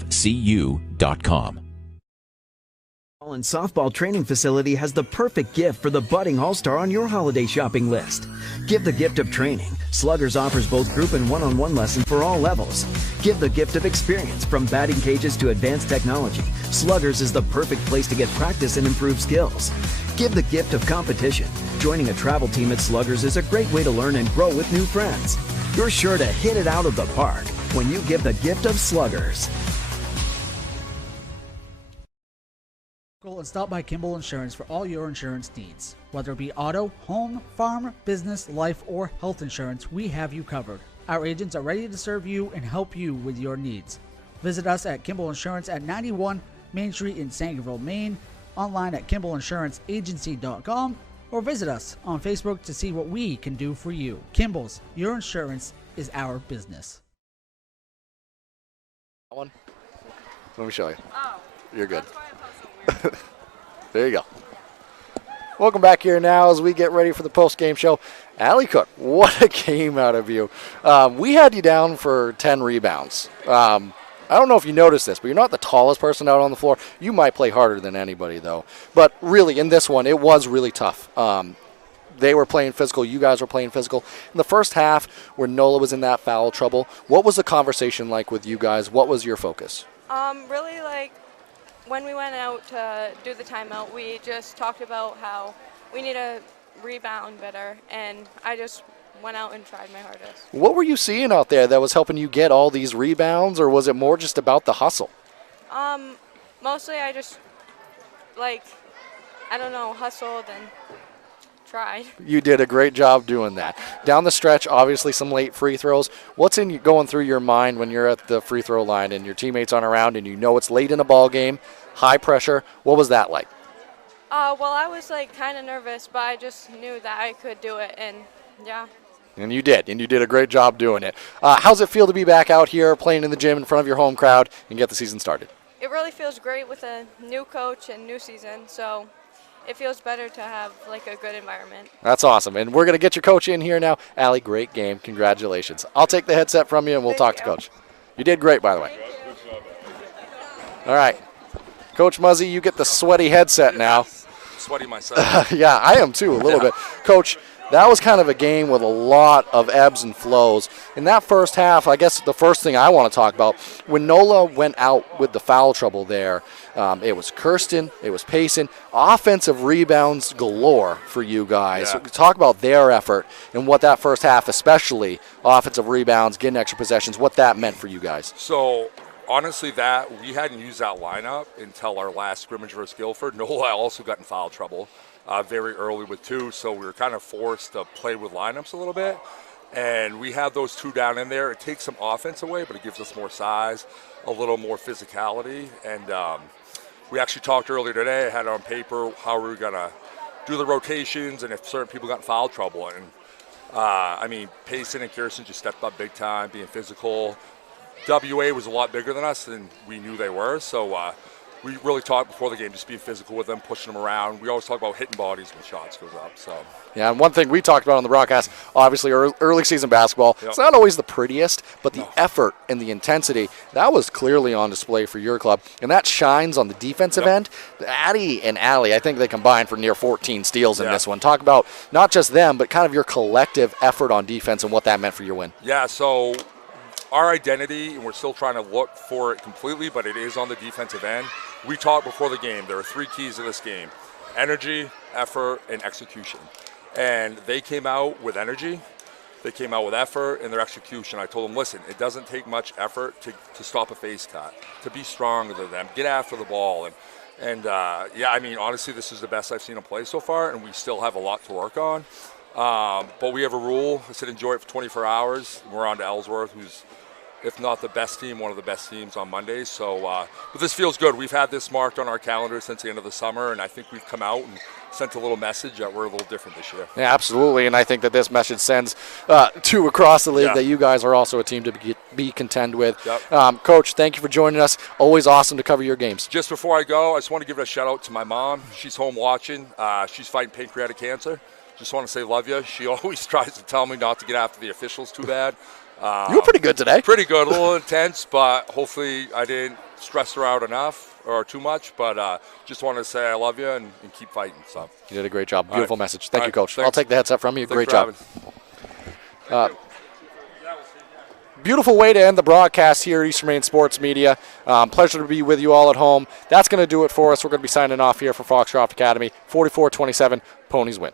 And softball training facility has the perfect gift for the budding all-star on your holiday shopping list. Give the gift of training. Sluggers offers both group and one-on-one lessons for all levels. Give the gift of experience from batting cages to advanced technology. Sluggers is the perfect place to get practice and improve skills. Give the gift of competition. Joining a travel team at Sluggers is a great way to learn and grow with new friends. You're sure to hit it out of the park when you give the gift of Sluggers. And stop by Kimball Insurance for all your insurance needs. Whether it be auto, home, farm, business, life, or health insurance, we have you covered. Our agents are ready to serve you and help you with your needs. Visit us at Kimball Insurance at 91 Main Street in Sangerville, Maine, online at KimballInsuranceAgency.com, or visit us on Facebook to see what we can do for you. Kimball's, your insurance is our business. One. Let me show you. Oh. You're good. That's why I'm posting weird. There you go. Welcome back here now as we get ready for the post-game show. Allie Cook, what a game out of you. We had you down for 10 rebounds. I don't know if you noticed this, but you're not the tallest person out on the floor. You might play harder than anybody, though. But really, in this one, it was really tough. They were playing physical. You guys were playing physical. In the first half, where Nola was in that foul trouble, what was the conversation like with you guys? What was your focus? Really, like, when we went out to do the timeout, we just talked about how we need to rebound better, and I just went out and tried my hardest. What were you seeing out there that was helping you get all these rebounds, or was it more just about the hustle? Mostly I just, like, I don't know, hustled and tried. You did a great job doing that. Down the stretch, obviously some late free throws. What's going through your mind when you're at the free throw line and your teammates aren't around and you know it's late in a ball game, high pressure? What was that like? Well, I was, like, kind of nervous, but I just knew that I could do it, and yeah. And you did a great job doing it. How's it feel to be back out here playing in the gym in front of your home crowd and get the season started? It really feels great with a new coach and new season, so it feels better to have, like, a good environment. That's awesome. And we're going to get your coach in here now. Allie, great game. Congratulations. I'll take the headset from you and we'll talk to Coach. You did great, by the way. All right. Coach Muzzy, you get the sweaty headset now. Sweaty myself. Yeah, I am too, a little bit. Coach, that was kind of a game with a lot of ebbs and flows. In that first half, I guess the first thing I want to talk about, when Nola went out with the foul trouble there, it was Kirsten, it was Payson, offensive rebounds galore for you guys. Yeah. So talk about their effort and what that first half, especially offensive rebounds, getting extra possessions, what that meant for you guys. So, honestly, that we hadn't used that lineup until our last scrimmage versus Guilford. Nola also got in foul trouble very early with two, so we were kind of forced to play with lineups a little bit. And we had those two down in there. It takes some offense away, but it gives us more size, a little more physicality. And we actually talked earlier today, I had it on paper, how we were going to do the rotations and if certain people got in foul trouble. And, I mean, Payson and Kirsten just stepped up big time, being physical. WA was a lot bigger than us than we knew they were, so we really talked before the game, just being physical with them, pushing them around. We always talk about hitting bodies when shots goes up. So yeah, and one thing we talked about on the broadcast, obviously early season basketball, It's not always the prettiest, but the effort and the intensity, that was clearly on display for your club, and that shines on the defensive end. Addie and Allie, I think they combined for near 14 steals in this one. Talk about not just them, but kind of your collective effort on defense and what that meant for your win. Yeah, so our identity, and we're still trying to look for it completely, but it is on the defensive end. We talked before the game, there are three keys to this game: energy, effort, and execution. And they came out with energy, they came out with effort, and their execution. I told them, listen, it doesn't take much effort to stop a face cut, to be stronger than them, get after the ball. And yeah, I mean, honestly, this is the best I've seen them play so far, and we still have a lot to work on. But we have a rule. I said enjoy it for 24 hours. We're on to Ellsworth, who's if not the best team, one of the best teams on Mondays. So, but this feels good. We've had this marked on our calendar since the end of the summer, and I think we've come out and sent a little message that we're a little different this year. Yeah, absolutely, and I think that this message sends to across the league that you guys are also a team to be contend with. Yep. Coach, thank you for joining us. Always awesome to cover your games. Just before I go, I just want to give a shout out to my mom. She's home watching. She's fighting pancreatic cancer. Just want to say love you. She always tries to tell me not to get after the officials too bad. You were pretty good today. Pretty good, a little intense, but hopefully I didn't stress her out enough or too much. But just wanted to say I love you and keep fighting. So you did a great job. Beautiful message. Thank you, Coach. Thanks. I'll take the heads up from you. Thanks great job. Beautiful way to end the broadcast here at Eastern Maine Sports Media. Pleasure to be with you all at home. That's going to do it for us. We're going to be signing off here for Foxcroft Academy. 44-27, Ponies win.